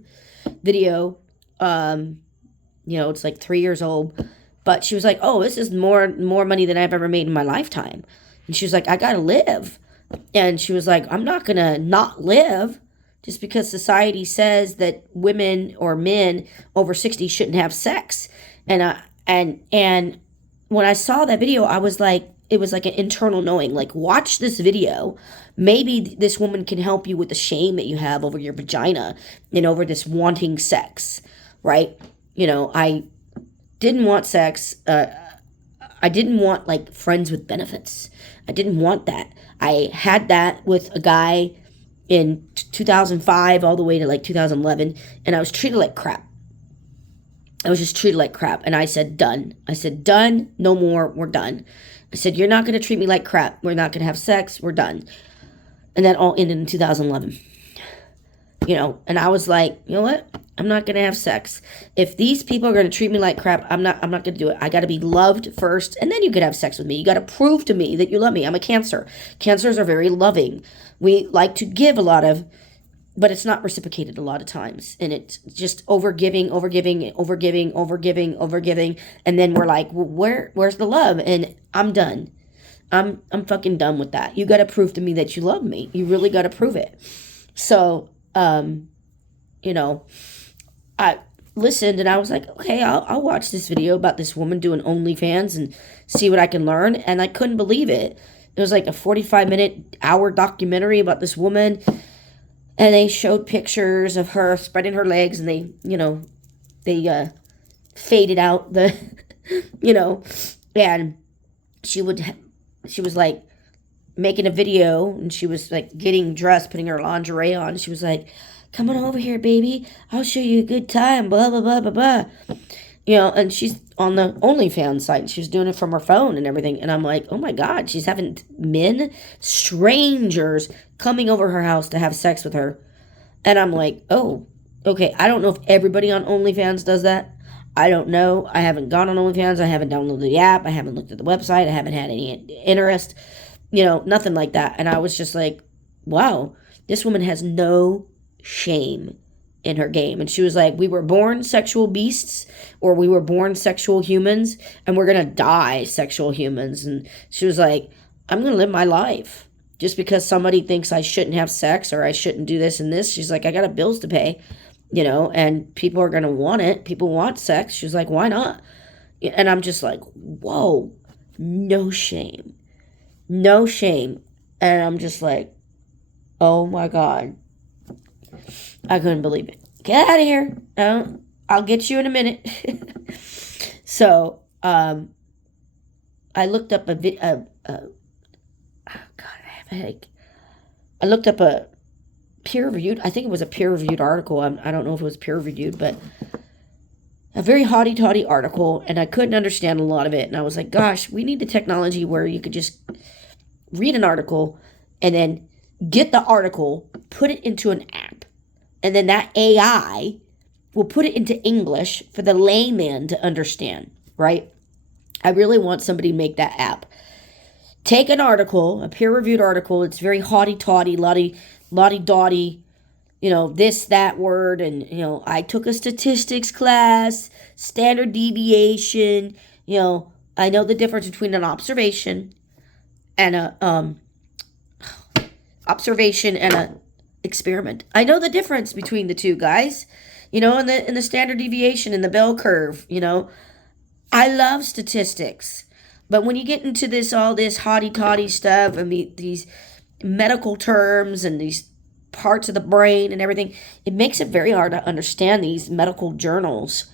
video. You know, it's like 3 years old. But she was like, oh, this is more money than I've ever made in my lifetime. And she was like, I gotta live. And she was like, I'm not gonna not live just because society says that women or men over 60 shouldn't have sex. And when I saw that video, I was like, it was like an internal knowing, like, watch this video. Maybe this woman can help you with the shame that you have over your vagina and over this wanting sex, right? You know, I didn't want sex. I didn't want like friends with benefits. I didn't want that. I had that with a guy in 2005 all the way to like 2011, and I was treated like crap. I was just treated like crap, and I said, done. I said, done, no more, we're done. I said, you're not going to treat me like crap. We're not going to have sex, we're done. And that all ended in 2011. You know, and I was like, you know what? I'm not going to have sex. If these people are going to treat me like crap, I'm not going to do it. I got to be loved first, and then you could have sex with me. You got to prove to me that you love me. I'm a Cancer. Cancers are very loving. We like to give a lot of, but it's not reciprocated a lot of times. And it's just overgiving. And then we're like, well, where's the love? And I'm done. I'm fucking done with that. You got to prove to me that you love me. You really got to prove it. So, you know, I listened and I was like, okay, I'll watch this video about this woman doing OnlyFans and see what I can learn. And I couldn't believe it. It was like a 45-minute hour documentary about this woman. And they showed pictures of her spreading her legs, and they faded out the, and she was like making a video, and she was like getting dressed, putting her lingerie on. She was like, "Come on over here, baby. I'll show you a good time, blah, blah, blah, blah, blah." And she's on the OnlyFans site, and she was doing it from her phone and everything. And I'm like, oh my God, she's having strangers coming over her house to have sex with her. And I'm like, oh, okay. I don't know if everybody on OnlyFans does that. I don't know. I haven't gone on OnlyFans. I haven't downloaded the app. I haven't looked at the website. I haven't had any interest, nothing like that. And I was just like, wow, this woman has no shame in her game. And she was like, we were born sexual beasts, or we were born sexual humans, and we're going to die sexual humans. And she was like, I'm going to live my life. Just because somebody thinks I shouldn't have sex or I shouldn't do this and this, she's like, I got bills to pay, and people are going to want it. People want sex. She's like, why not? And I'm just like, whoa, no shame. No shame. And I'm just like, oh my God. I couldn't believe it. Get out of here. I'll get you in a minute. So, I looked up oh God, I have a headache. I looked up I think it was a peer-reviewed article. I don't know if it was peer-reviewed, but a very haughty-taughty article, and I couldn't understand a lot of it. And I was like, gosh, we need the technology where you could just read an article and then get the article, put it into an app, and then that AI will put it into English for the layman to understand, right? I really want somebody to make that app. Take an article, a peer-reviewed article. It's very haughty-taughty, lottie-dotty, this, that word. And, I took a statistics class, standard deviation. I know the difference between an observation and a experiment. I know the difference between the two, guys. In the standard deviation and the bell curve. I love statistics. But when you get into all this haughty-taughty stuff and these medical terms and these parts of the brain and everything, it makes it very hard to understand these medical journals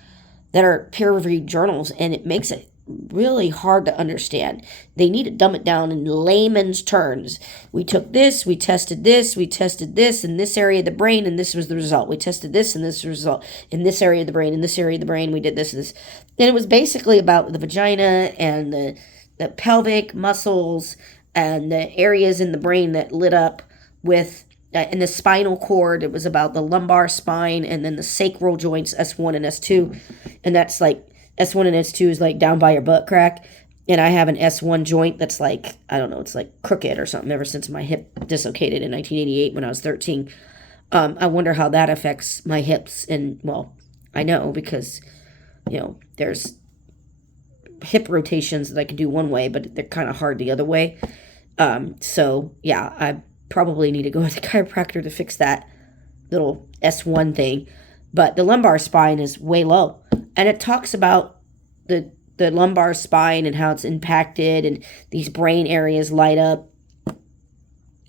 that are peer-reviewed journals, and it makes it really hard to understand. They need to dumb it down in layman's terms. We took this, we tested this in this area of the brain, and this was the result. We tested this and this result in this area of the brain, in this area of the brain, we did this and this. And it was basically about the vagina and the pelvic muscles and the areas in the brain that lit up with, in the spinal cord. It was about the lumbar spine and then the sacral joints, S1 and S2. And that's like, S1 and S2 is like down by your butt crack. And I have an S1 joint that's like, I don't know, it's like crooked or something ever since my hip dislocated in 1988 when I was 13. I wonder how that affects my hips. And, well, I know because, there's hip rotations that I can do one way, but they're kind of hard the other way. So, yeah, I probably need to go to the chiropractor to fix that little S1 thing. But the lumbar spine is way low. And it talks about the lumbar spine and how it's impacted, and these brain areas light up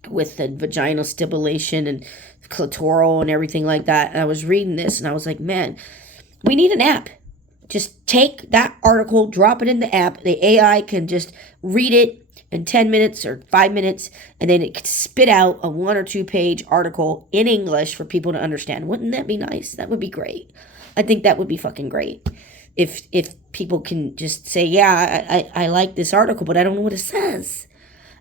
with the vaginal stimulation and clitoral and everything like that. And I was reading this and I was like, man, we need an app. Just take that article, drop it in the app. The AI can just read it in 10 minutes or 5 minutes, and then it could spit out a 1 or 2 page article in English for people to understand. Wouldn't that be nice? That would be great. I think that would be fucking great. If people can just say, yeah, I like this article, but I don't know what it says.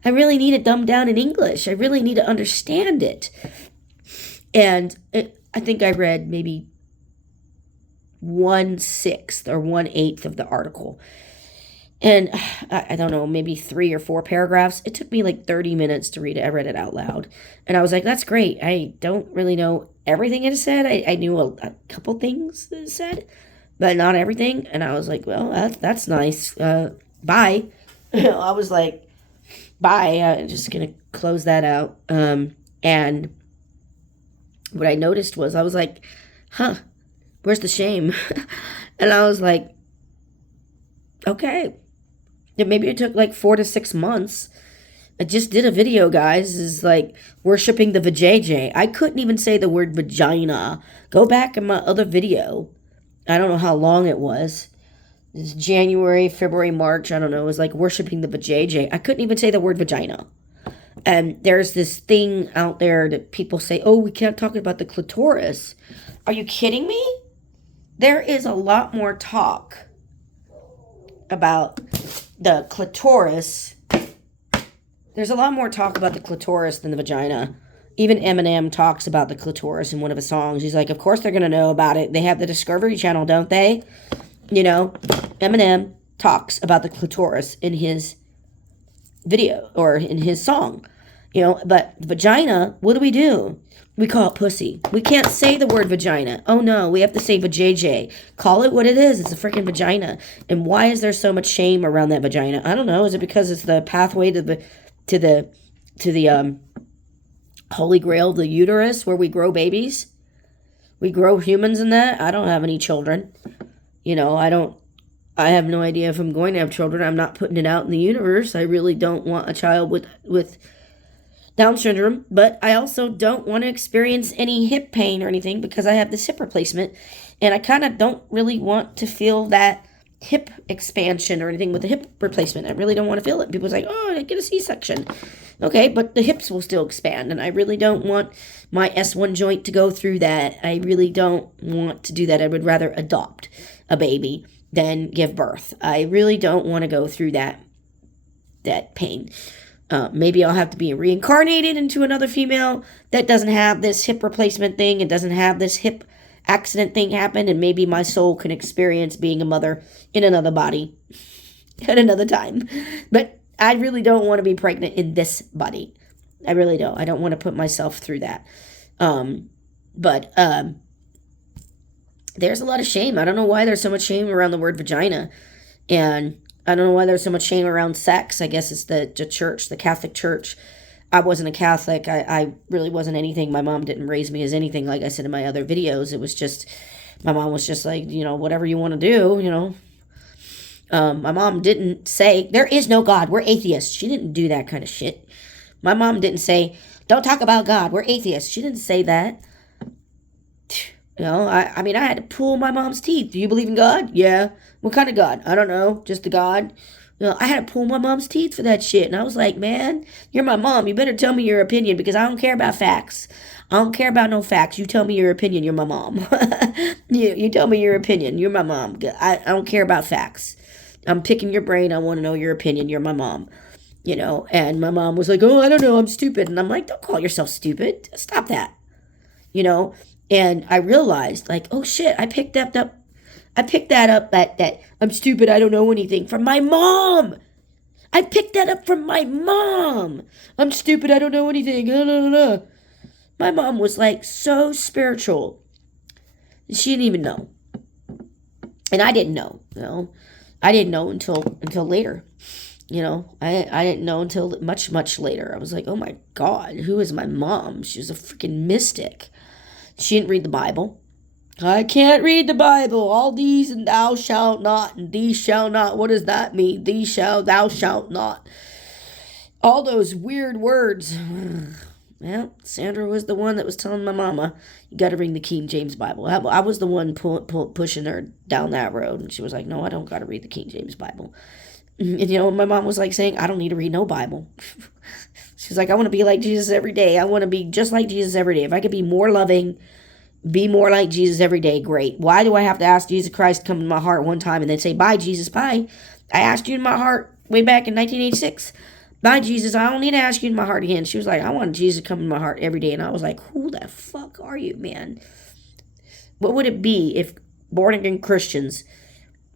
I really need it dumbed down in English. I really need to understand it. And I think I read maybe 1/6 or 1/8 of the article. And I don't know, maybe 3 or 4 paragraphs. It took me like 30 minutes to read it. I read it out loud. And I was like, that's great. I don't really know everything it said. I knew a couple things that it said, but not everything. And I was like, well, that's nice. Bye. I was like, bye. I'm just going to close that out. And what I noticed was I was like, where's the shame? And I was like, okay. Maybe it took like 4 to 6 months, I just did a video, guys, is like worshiping the vajayjay. I couldn't even say the word vagina. Go back in my other video. I don't know how long it was. It's January, February, March. I don't know. It was like worshiping the vajayjay. I couldn't even say the word vagina. And there's this thing out there that people say, oh, we can't talk about the clitoris. Are you kidding me? There is a lot more talk about the clitoris. There's a lot more talk about the clitoris than the vagina. Even Eminem talks about the clitoris in one of his songs. He's like, of course they're going to know about it. They have the Discovery Channel, don't they? You know, Eminem talks about the clitoris in his video or in his song. You know, but vagina, what do? We call it pussy. We can't say the word vagina. Oh no, we have to say vajayjay. Call it what it is. It's a freaking vagina. And why is there so much shame around that vagina? I don't know. Is it because it's the pathway to the holy grail, the uterus, where we grow babies? We grow humans in that. I don't have any children. You know, I have no idea if I'm going to have children. I'm not putting it out in the universe. I really don't want a child with Down syndrome, but I also don't want to experience any hip pain or anything because I have this hip replacement, and I kind of don't really want to feel that hip expansion or anything with the hip replacement. I really don't want to feel it. People's like, oh, I get a C-section. Okay, but the hips will still expand, and I really don't want my S1 joint to go through that. I really don't want to do that. I would rather adopt a baby than give birth. I really don't want to go through that pain. Maybe I'll have to be reincarnated into another female that doesn't have this hip replacement thing and doesn't have this hip accident thing happen, and maybe my soul can experience being a mother in another body at another time. But I really don't want to be pregnant in this body. I really don't. I don't want to put myself through that. But there's a lot of shame. I don't know why there's so much shame around the word vagina. And I don't know why there's so much shame around sex. I guess it's the church, the Catholic Church. I wasn't a Catholic. I really wasn't anything. My mom didn't raise me as anything, like I said in my other videos. It was just, my mom was just like, you know, whatever you want to do, you know. My mom didn't say, there is no God, we're atheists. She didn't do that kind of shit. My mom didn't say, don't talk about God, we're atheists. She didn't say that. You know, I mean, I had to pull my mom's teeth. Do you believe in God? Yeah. What kind of God? I don't know. Just the God. You know, I had to pull my mom's teeth for that shit. And I was like, man, you're my mom. You better tell me your opinion because I don't care about facts. I don't care about no facts. You tell me your opinion. You're my mom. you tell me your opinion. You're my mom. I don't care about facts. I'm picking your brain. I want to know your opinion. You're my mom. You know, and my mom was like, oh, I don't know. I'm stupid. And I'm like, don't call yourself stupid. Stop that. You know, and I realized, like, oh shit, I picked that up that I'm stupid, I don't know anything from my mom. I picked that up from my mom. I'm stupid, I don't know anything. My mom was like so spiritual. She didn't even know. And I didn't know, you know. I didn't know until later. You know, I didn't know until much, much later. I was like, oh my God, who is my mom? She was a freaking mystic. She didn't read the Bible. I can't read the Bible. All these and thou shalt not and these shall not. What does that mean? These shall, thou shalt not. All those weird words. Well, Sandra was the one that was telling my mama, you got to read the King James Bible. I was the one pushing her down that road. And she was like, no, I don't got to read the King James Bible. And, you know, my mom was like saying, I don't need to read no Bible. She's like, I want to be like Jesus every day. I want to be just like Jesus every day. If I could be more loving, be more like Jesus every day, great. Why do I have to ask Jesus Christ to come in my heart one time and then say, bye, Jesus, bye? I asked you in my heart way back in 1986. Bye, Jesus, I don't need to ask you in my heart again. She was like, I want Jesus to come in my heart every day. And I was like, who the fuck are you, man? What would it be if born-again Christians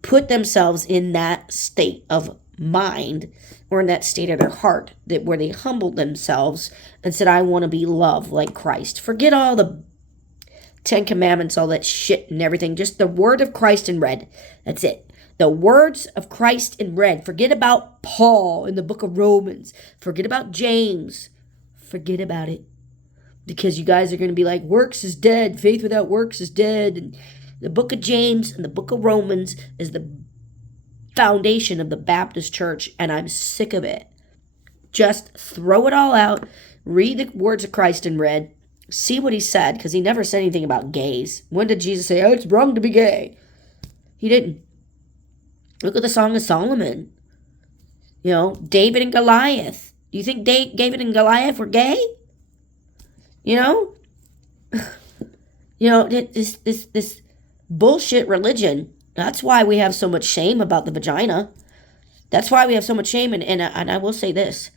put themselves in that state of mind or in that state of their heart that where they humbled themselves and said, I want to be loved like Christ. Forget all the 10 Commandments, all that shit and everything. Just the word of Christ in red. That's it. The words of Christ in red. Forget about Paul in the book of Romans. Forget about James. Forget about it. Because you guys are going to be like, works is dead. Faith without works is dead. And the book of James and the book of Romans is the foundation of the Baptist church, and I'm sick of it. Just throw it all out. Read the words of Christ in red. See what he said, because he never said anything about gays. When did Jesus say, oh, it's wrong to be gay? He didn't. Look at the Song of Solomon. You know, David and Goliath. Do you think David and Goliath were gay? You know? You know, this bullshit religion. That's why we have so much shame about the vagina. That's why we have so much shame. And I will say this.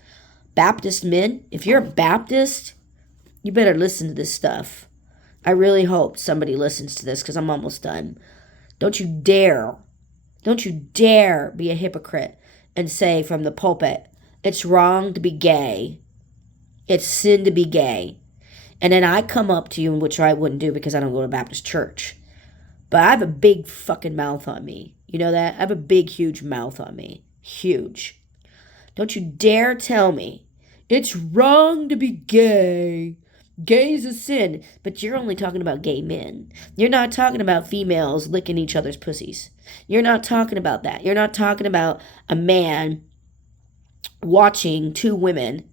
Baptist men, if you're a Baptist, you better listen to this stuff. I really hope somebody listens to this because I'm almost done. Don't you dare be a hypocrite and say from the pulpit, it's wrong to be gay. It's sin to be gay. And then I come up to you, which I wouldn't do because I don't go to Baptist church. But I have a big fucking mouth on me. You know that? I have a big, huge mouth on me. Huge. Don't you dare tell me it's wrong to be gay. Gay is a sin. But you're only talking about gay men. You're not talking about females licking each other's pussies. You're not talking about that. You're not talking about a man watching two women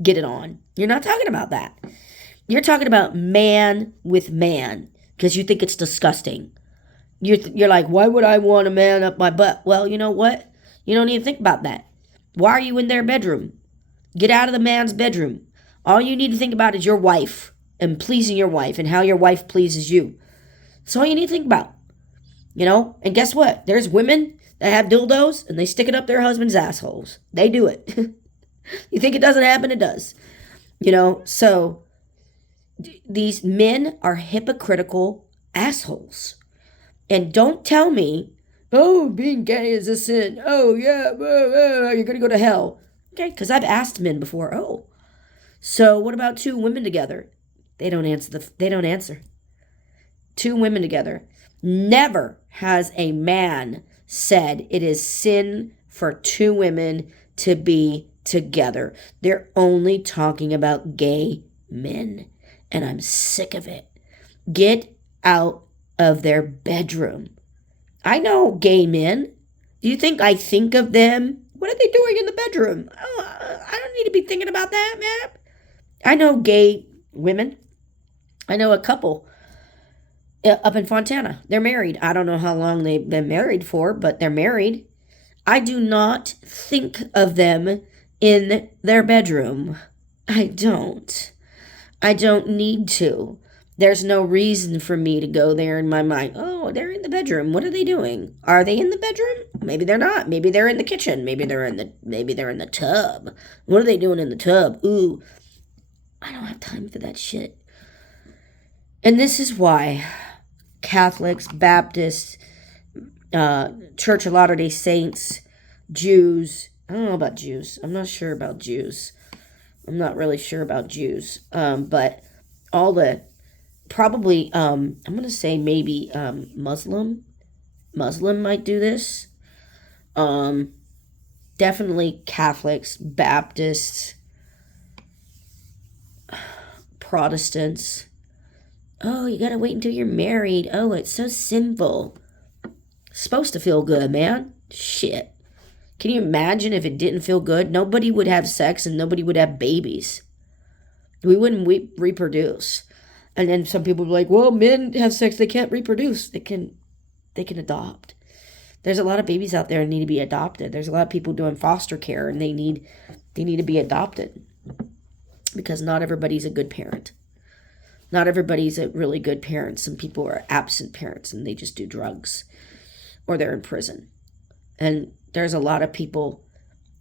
get it on. You're not talking about that. You're talking about man with man because you think it's disgusting. You're like, why would I want a man up my butt? Well, you know what? You don't even think about that. Why are you in their bedroom? Get out of the man's bedroom. All you need to think about is your wife and pleasing your wife and how your wife pleases you. That's all you need to think about. You know? And guess what? There's women that have dildos and they stick it up their husband's assholes. They do it. You think it doesn't happen? It does. You know? So these men are hypocritical assholes. And don't tell me, oh, being gay is a sin. Oh, yeah, you're going to go to hell. Okay, because I've asked men before, oh, so what about two women together? They don't answer. Two women together. Never has a man said it is sin for two women to be together. They're only talking about gay men. And I'm sick of it. Get out of their bedroom. I know gay men. Do you think I think of them? What are they doing in the bedroom? Oh, I don't need to be thinking about that, man. I know gay women. I know a couple up in Fontana. They're married. I don't know how long they've been married for, but they're married. I do not think of them in their bedroom. I don't need to. There's no reason for me to go there in my mind. Oh, they're in the bedroom. What are they doing? Are they in the bedroom? Maybe they're not. Maybe they're in the kitchen. Maybe they're in the tub. What are they doing in the tub? Ooh, I don't have time for that shit. And this is why Catholics, Baptists, Church of Latter-day Saints, Jews, I don't know about Jews. I'm not sure about Jews. I'm not really sure about Jews. But all the, probably, I'm going to say maybe Muslim might do this. Definitely Catholics, Baptists, Protestants. Oh, you got to wait until you're married. Oh, it's so sinful. It's supposed to feel good, man. Shit. Can you imagine if it didn't feel good? Nobody would have sex and nobody would have babies. We wouldn't reproduce. And then some people are like, well, men have sex, they can't reproduce. They can adopt. There's a lot of babies out there that need to be adopted. There's a lot of people doing foster care and they need to be adopted. Because not everybody's a good parent. Not everybody's a really good parent. Some people are absent parents and they just do drugs. Or they're in prison. And there's a lot of people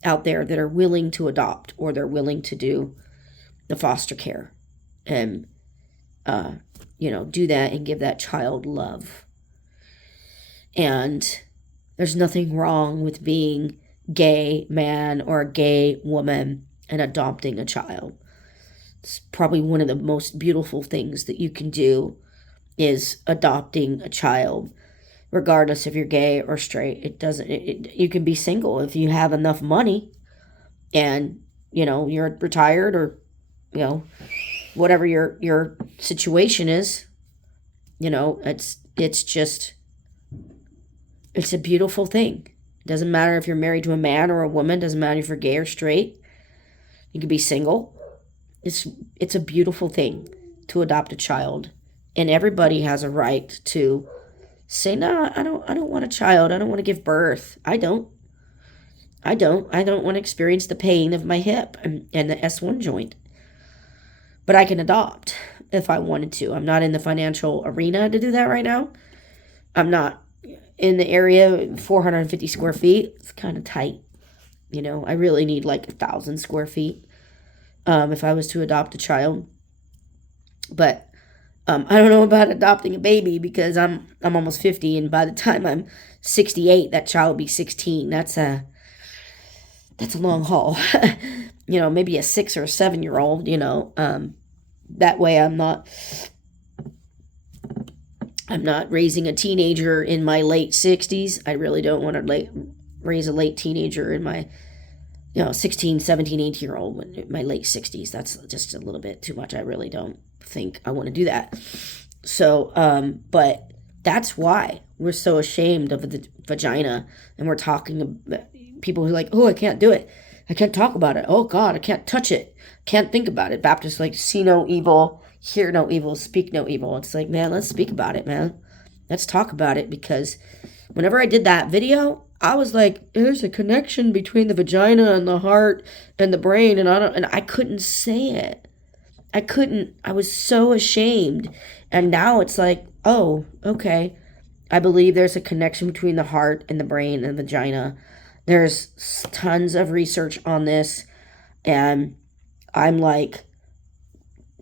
out there that are willing to adopt or they're willing to do the foster care and, do that and give that child love. And there's nothing wrong with being gay man or a gay woman and adopting a child. It's probably one of the most beautiful things that you can do is adopting a child. Regardless if you're gay or straight, you can be single if you have enough money and, you're retired or, whatever your situation is, it's a beautiful thing. It doesn't matter if you're married to a man or a woman, doesn't matter if you're gay or straight. You could be single. It's a beautiful thing to adopt a child, and everybody has a right to say, no, I don't want a child. I don't want to give birth. I don't want to experience the pain of my hip and the S1 joint. But I can adopt if I wanted to. I'm not in the financial arena to do that right now. I'm not in the area, 450 square feet. It's kind of tight. I really need like 1,000 square feet if I was to adopt a child. But I don't know about adopting a baby because I'm almost 50, and by the time I'm 68, that child will be 16. That's a long haul. Maybe a 6 or a 7-year-old. That way I'm not raising a teenager in my late 60s. I really don't want to raise a late teenager in my 16, 17, 18-year-old in my late 60s. That's just a little bit too much. I really don't think I want to do that. So, but that's why we're so ashamed of the vagina, and we're talking about people who are like, oh, I can't do it. I can't talk about it. Oh, God, I can't touch it. Can't think about it. Baptists like, see no evil, hear no evil, speak no evil. It's like, man, let's speak about it, man. Let's talk about it, because whenever I did that video, I was like, there's a connection between the vagina and the heart and the brain, and I couldn't say it. I was so ashamed. And now it's like, oh, okay. I believe there's a connection between the heart and the brain and the vagina. There's tons of research on this, and I'm like,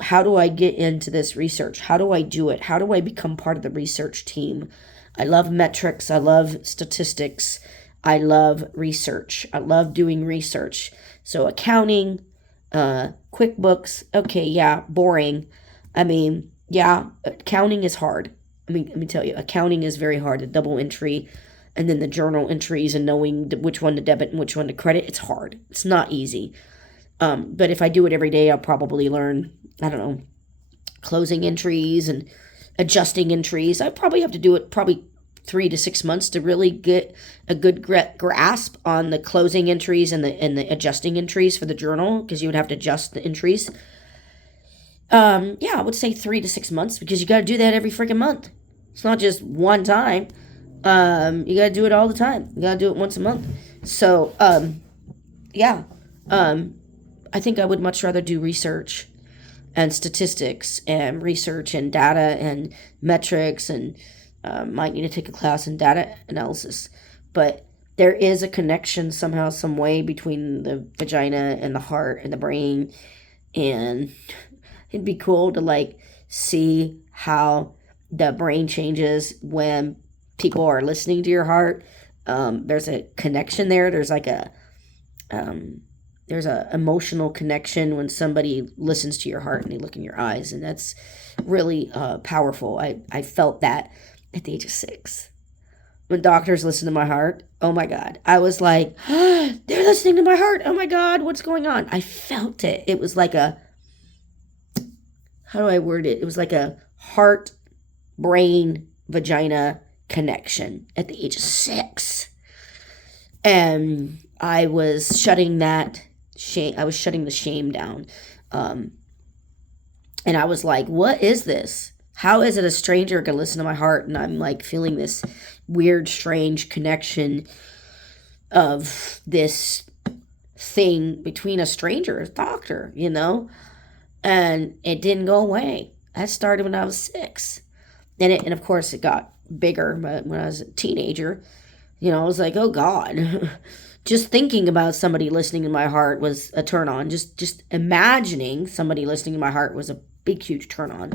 how do I get into this research? How do I do it? How do I become part of the research team? I love metrics. I love statistics. I love research. I love doing research. So accounting, QuickBooks, okay, yeah, boring. I mean, yeah, accounting is hard. Let me tell you, accounting is very hard. The double entry and then the journal entries and knowing which one to debit and which one to credit, it's hard. It's not easy. But if I do it every day, I'll probably learn, I don't know, closing entries and adjusting entries. I probably have to do it probably 3 to 6 months to really get a good grasp on the closing entries and the adjusting entries for the journal, because you would have to adjust the entries. Yeah, I would say 3 to 6 months, because you got to do that every freaking month. It's not just one time. You got to do it all the time. You got to do it once a month. So, yeah. I think I would much rather do research and statistics and research and data and metrics, and might need to take a class in data analysis. But there is a connection somehow, some way between the vagina and the heart and the brain. And it'd be cool to like see how the brain changes when people are listening to your heart. There's a connection there. There's like there's a emotional connection when somebody listens to your heart and they look in your eyes, and that's really powerful. I felt that at the age of 6. When doctors listen to my heart, oh my God, I was like, they're listening to my heart. Oh my God, what's going on? I felt it. It was like how do I word it? It was like a heart, brain, vagina connection at the age of 6. And I was shutting that shame. I was shutting the shame down. And I was like, what is this? How is it a stranger can listen to my heart? And I'm like feeling this weird, strange connection of this thing between a stranger, a doctor, and it didn't go away. That started when I was 6. And of course it got bigger, but when I was a teenager, I was like, oh God, just thinking about somebody listening to my heart was a turn on. Just imagining somebody listening to my heart was a big, huge turn on.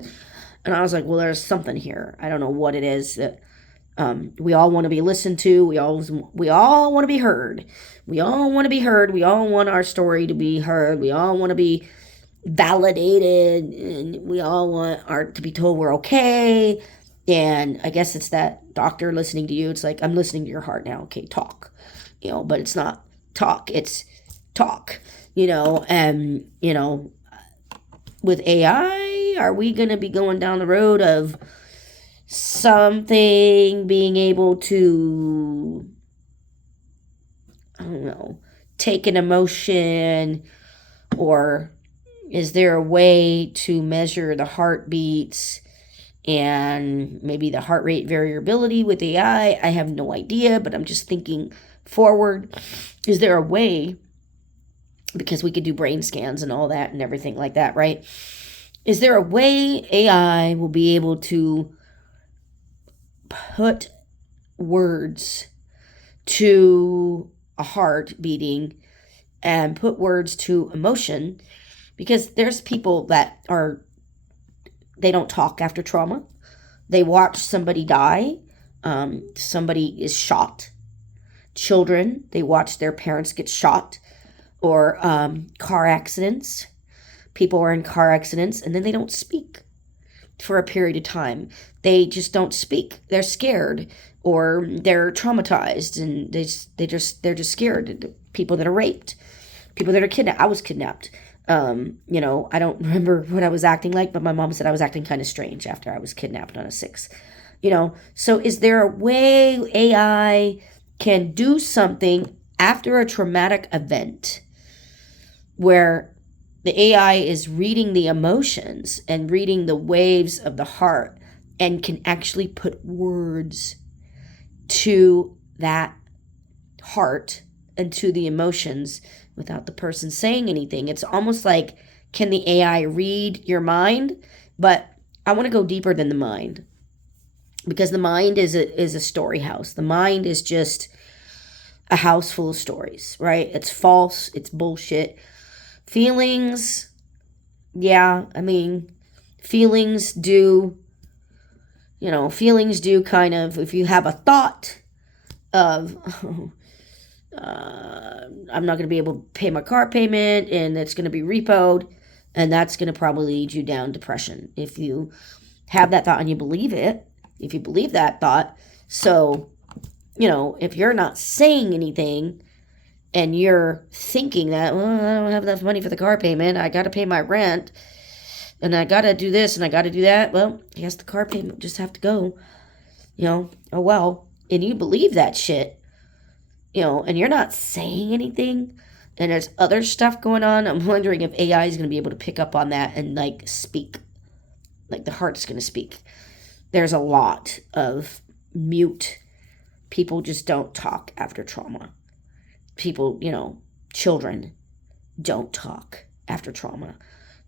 And I was like, well, there's something here. I don't know what it is that we all want to be listened to. We all want to be heard. We all want to be heard. We all want our story to be heard. We all want to be validated, and we all want to be told we're okay. And I guess it's that doctor listening to you. It's like, I'm listening to your heart now. Okay, talk. But it's not talk. It's talk. And with AI, are we going to be going down the road of something being able to, I don't know, take an emotion, Or is there a way to measure the heartbeats and maybe the heart rate variability with AI? I have no idea, but I'm just thinking forward. Is there a way, because we could do brain scans and all that and everything like that, right? Is there a way AI will be able to put words to a heart beating and put words to emotion? Because there's people that they don't talk after trauma. They watch somebody die. Somebody is shot. Children, they watch their parents get shot. Or car accidents. People are in car accidents and then they don't speak for a period of time. They just don't speak. They're scared or they're traumatized and they're just scared. People that are raped, people that are kidnapped. I was kidnapped. I don't remember what I was acting like, but my mom said I was acting kind of strange after I was kidnapped on a 6. So is there a way AI can do something after a traumatic event where the AI is reading the emotions and reading the waves of the heart and can actually put words to that heart and to the emotions without the person saying anything? It's almost like, can the AI read your mind? But I want to go deeper than the mind, because the mind is a story house. The mind is just a house full of stories, right? It's false. It's bullshit. Feelings, yeah, I mean, feelings do kind of, if you have a thought of, I'm not going to be able to pay my car payment and it's going to be repoed, and that's going to probably lead you down depression. If you have that thought and you believe it, if you believe that thought. So, if you're not saying anything, and you're thinking that, well, I don't have enough money for the car payment, I got to pay my rent, and I got to do this, and I got to do that, well, I guess the car payment just have to go, oh well. And you believe that shit, and you're not saying anything, and there's other stuff going on. I'm wondering if AI is going to be able to pick up on that and, speak. The heart's going to speak. There's a lot of mute. People just don't talk after trauma. People, children don't talk after trauma.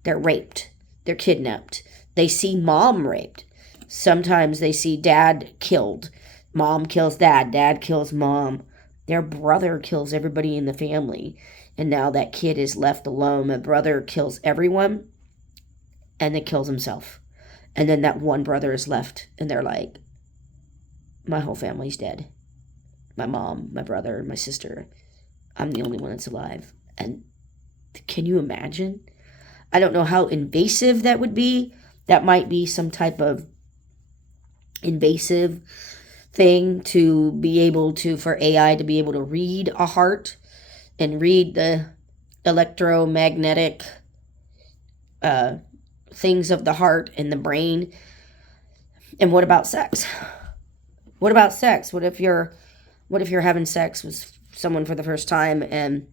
They're raped. They're kidnapped. They see mom raped. Sometimes they see dad killed. Mom kills dad. Dad kills mom. Their brother kills everybody in the family. And now that kid is left alone. My brother kills everyone and then kills himself. And then that one brother is left and they're like, my whole family's dead. My mom, my brother, my sister. I'm the only one that's alive. And can you imagine? I don't know how invasive that would be. That might be some type of invasive thing to be able to, for AI to be able to read a heart and read the electromagnetic things of the heart and the brain. And what about sex? What about sex? What if you're having sex with someone for the first time and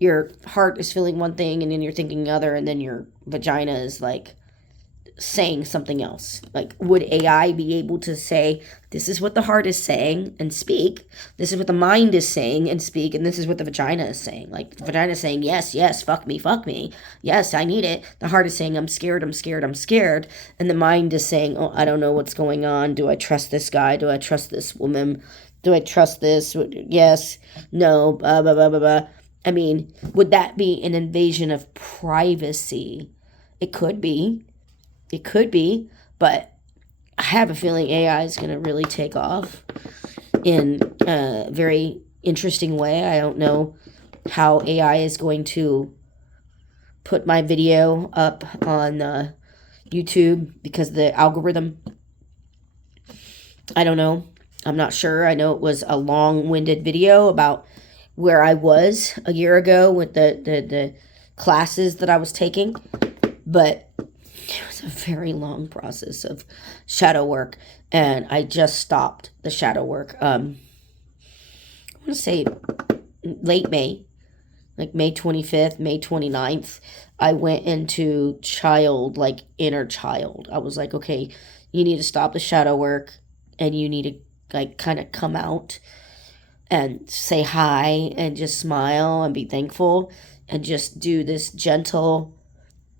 your heart is feeling one thing and then you're thinking other, and then your vagina is saying something else? Would AI be able to say, this is what the heart is saying and speak, this is what the mind is saying and speak, and this is what the vagina is saying? The vagina is saying, yes, fuck me, yes, I need it. The heart is saying, I'm scared, and the mind is saying, oh, I don't know what's going on. Do I trust this guy? Do I trust this woman? Do I trust this? Yes, no, blah, blah, blah, blah, blah. I mean, would that be an invasion of privacy? It could be, but I have a feeling AI is going to really take off in a very interesting way. I don't know how AI is going to put my video up on YouTube because of the algorithm. I don't know. I'm not sure. I know it was a long-winded video about where I was a year ago with the classes that I was taking, but it was a very long process of shadow work, and I just stopped the shadow work. I want to say late May, like May 25th, May 29th, I went into child, like inner child. I was like, okay, you need to stop the shadow work and you need to like kind of come out and say hi and just smile and be thankful and just do this gentle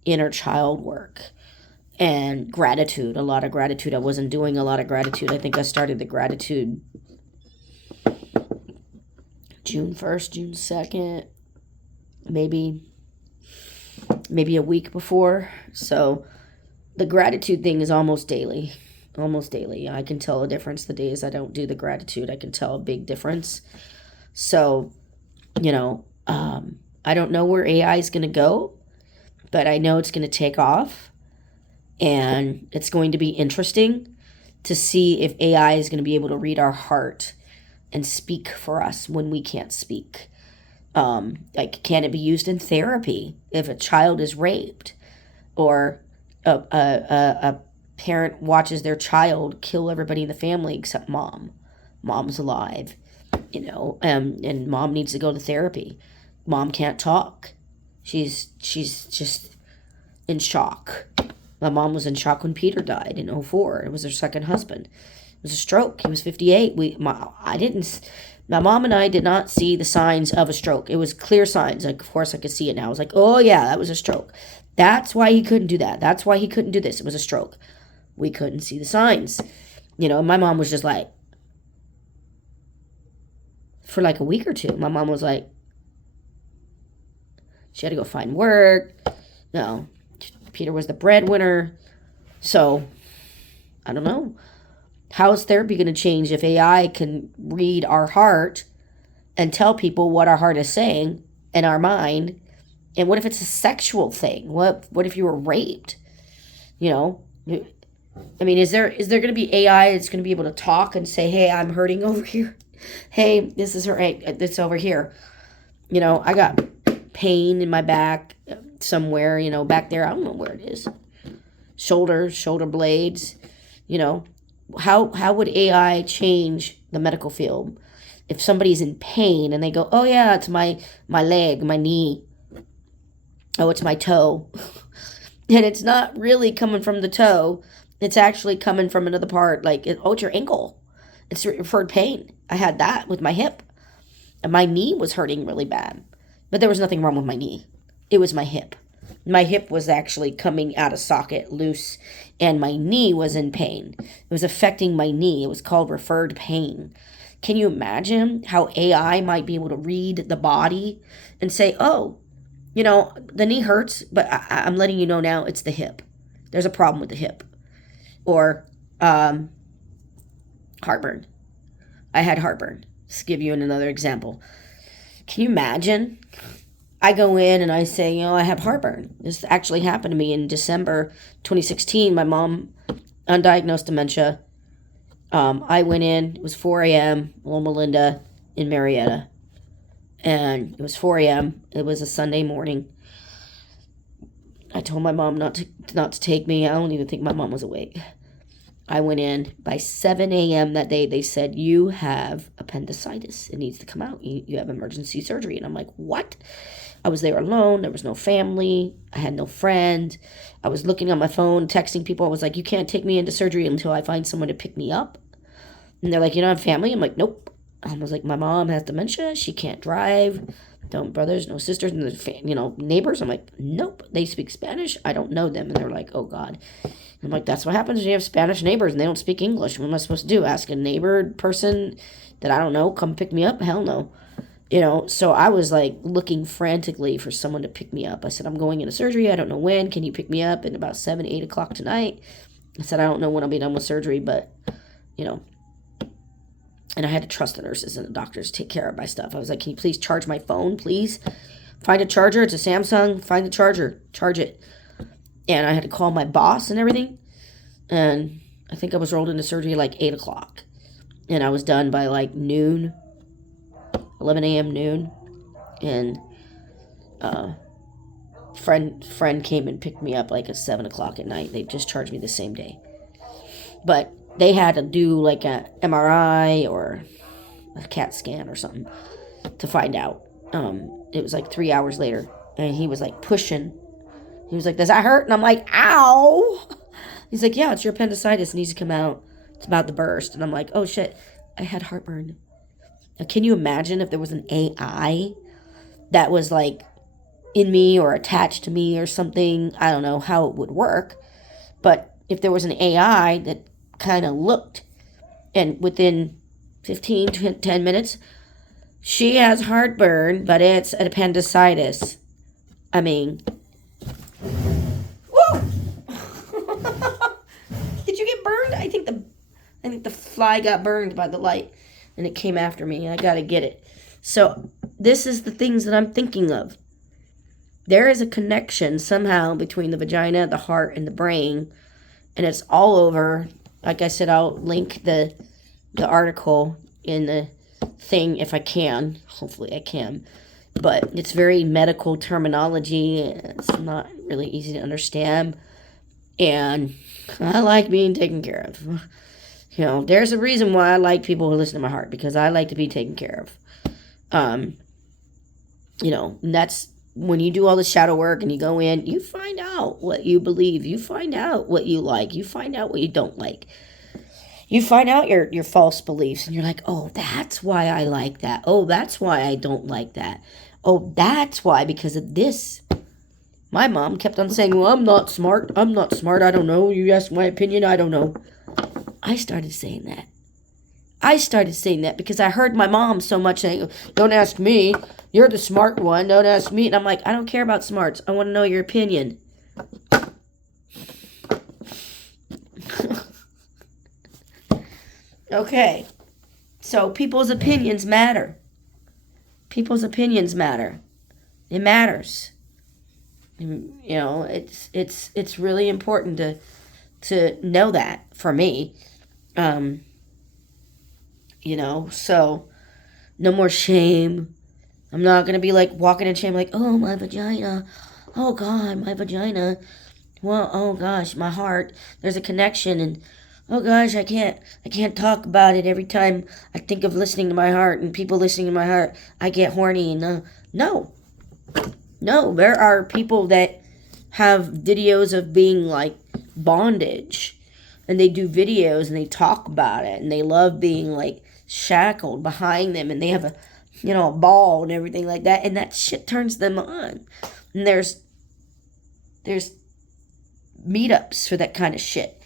inner child work and gratitude, a lot of gratitude. I wasn't doing a lot of gratitude. I think I started the gratitude June 1st, June 2nd, maybe a week before. So the gratitude thing is almost daily. Almost daily. I can tell a difference the days I don't do the gratitude. I can tell a big difference. So, I don't know where AI is going to go, but I know it's going to take off. And it's going to be interesting to see if AI is going to be able to read our heart and speak for us when we can't speak. Like, can it be used in therapy if a child is raped or a parent watches their child kill everybody in the family except mom? Mom's alive, and mom needs to go to therapy. Mom can't talk. She's just in shock. My mom was in shock when Peter died in 2004. It was her second husband. It was a stroke. He was 58. My mom and I did not see the signs of a stroke. It was clear signs. Like, of course, I could see it now. I was like, oh, yeah, that was a stroke. That's why he couldn't do that. That's why he couldn't do this. It was a stroke. We couldn't see the signs. My mom was just like, for like a week or two, my mom was like, she had to go find work. No, Peter was the breadwinner. So, I don't know. How is therapy going to change if AI can read our heart and tell people what our heart is saying in our mind? And what if it's a sexual thing? What if you were raped? I mean, is there going to be AI that's going to be able to talk and say, hey, I'm hurting over here. Hey, this is it's over here. I got pain in my back somewhere, back there. I don't know where it is. Shoulder blades. How would AI change the medical field if somebody's in pain and they go, oh yeah, it's my leg, my knee. Oh, it's my toe. And it's not really coming from the toe. It's actually coming from another part. Like, it's your ankle. It's referred pain. I had that with my hip. And my knee was hurting really bad. But there was nothing wrong with my knee. It was my hip. My hip was actually coming out of socket, loose, and my knee was in pain. It was affecting my knee. It was called referred pain. Can you imagine how AI might be able to read the body and say, oh, the knee hurts, but I'm letting you know now it's the hip. There's a problem with the hip. Or heartburn. I had heartburn. Just to give you another example. Can you imagine? I go in and I say, I have heartburn. This actually happened to me in December 2016. My mom, undiagnosed dementia. I went in. It was 4 a.m. Loma Linda in Marietta. And it was 4 a.m. It was a Sunday morning. I told my mom not to take me. I don't even think my mom was awake. I went in. By 7 a.m. that day, they said, you have appendicitis. It needs to come out. You have emergency surgery. And I'm like, what? I was there alone. There was no family. I had no friend. I was looking on my phone, texting people. I was like, you can't take me into surgery until I find someone to pick me up. And they're like, you don't have family? I'm like, nope. I was like, my mom has dementia. She can't drive. No brothers, no sisters, neighbors. I'm like, nope. They speak Spanish. I don't know them. And they're like, oh, God. I'm like, that's what happens when you have Spanish neighbors and they don't speak English. What am I supposed to do? Ask a neighbor person that I don't know, come pick me up? Hell no. So I was like looking frantically for someone to pick me up. I said, I'm going into surgery. I don't know when. Can you pick me up? And about 7, 8 o'clock tonight. I said, I don't know when I'll be done with surgery, but, and I had to trust the nurses and the doctors to take care of my stuff. I was like, can you please charge my phone, please? Find a charger. It's a Samsung. Find the charger. Charge it. And I had to call my boss and everything. And I think I was rolled into surgery like 8 o'clock. And I was done by like noon, 11 a.m. noon. And friend came and picked me up like at 7 o'clock at night. They just charged me the same day. But they had to do like a MRI or a CAT scan or something to find out. It was like 3 hours later, and he was like pushing. He was like, "Does that hurt?" And I'm like, "Ow!" He's like, "Yeah, it's your appendicitis. It needs to come out. It's about to burst." And I'm like, "Oh shit, I had heartburn." Now, can you imagine if there was an AI that was like in me or attached to me or something? I don't know how it would work, but if there was an AI that kind of looked, and within 15 to 10 minutes, she has heartburn, but it's an appendicitis. I mean, whoa! Did you get burned? I think the fly got burned by the light, and it came after me. I gotta get it. So this is the things that I'm thinking of. There is a connection somehow between the vagina, the heart, and the brain, and it's all over. Like I said, I'll link the article in the thing if I can. Hopefully I can. But it's very medical terminology. It's not really easy to understand. And I like being taken care of. You know, there's a reason why I like people who listen to my heart, because I like to be taken care of. You know, and that's when you do all the shadow work and you go in, you find out what you believe. You find out what you like. You find out what you don't like. You find out your false beliefs, and you're like, oh, that's why I like that. Oh, that's why I don't like that. Oh, that's why, because of this. My mom kept on saying, well, I'm not smart. I'm not smart. I don't know. You ask my opinion. I don't know. I started saying that. I started saying that because I heard my mom so much saying, don't ask me. You're the smart one. Don't ask me. And I'm like, I don't care about smarts. I want to know your opinion. Okay. So people's opinions matter. People's opinions matter. It matters. You know, it's really important to know that for me. You know, so no more shame. I'm not going to be like walking in shame like, oh, my vagina. Oh, God, my vagina. Well, oh, gosh, my heart. There's a connection. And, oh, gosh, I can't talk about it every time I think of listening to my heart and people listening to my heart. I get horny. And, no. There are people that have videos of being like bondage. And they do videos and they talk about it. And they love being like shackled behind them, and they have a ball and everything like that, and that shit turns them on. And there's meetups for that kind of shit.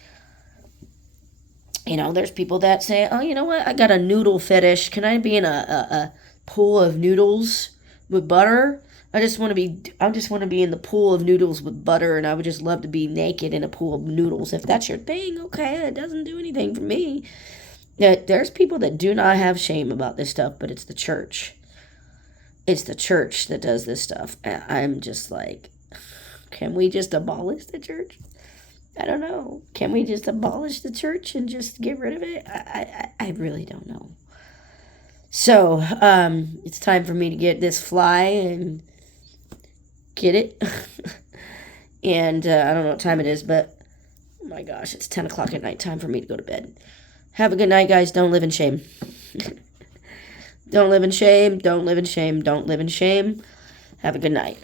You know, there's people that say, oh, you know what, I got a noodle fetish. Can I be in a pool of noodles with butter? I just want to be in the pool of noodles with butter, and I would just love to be naked in a pool of noodles. If that's your thing, okay, it doesn't do anything for me. There's people that do not have shame about this stuff, but it's the church. It's the church that does this stuff. I'm just like, can we just abolish the church? I don't know. Can we just abolish the church and just get rid of it? I really don't know. So, it's time for me to get this fly and get it. And I don't know what time it is, but oh my gosh, it's 10 o'clock at night. Time for me to go to bed. Have a good night, guys. Don't live in shame. Don't live in shame. Don't live in shame. Don't live in shame. Have a good night.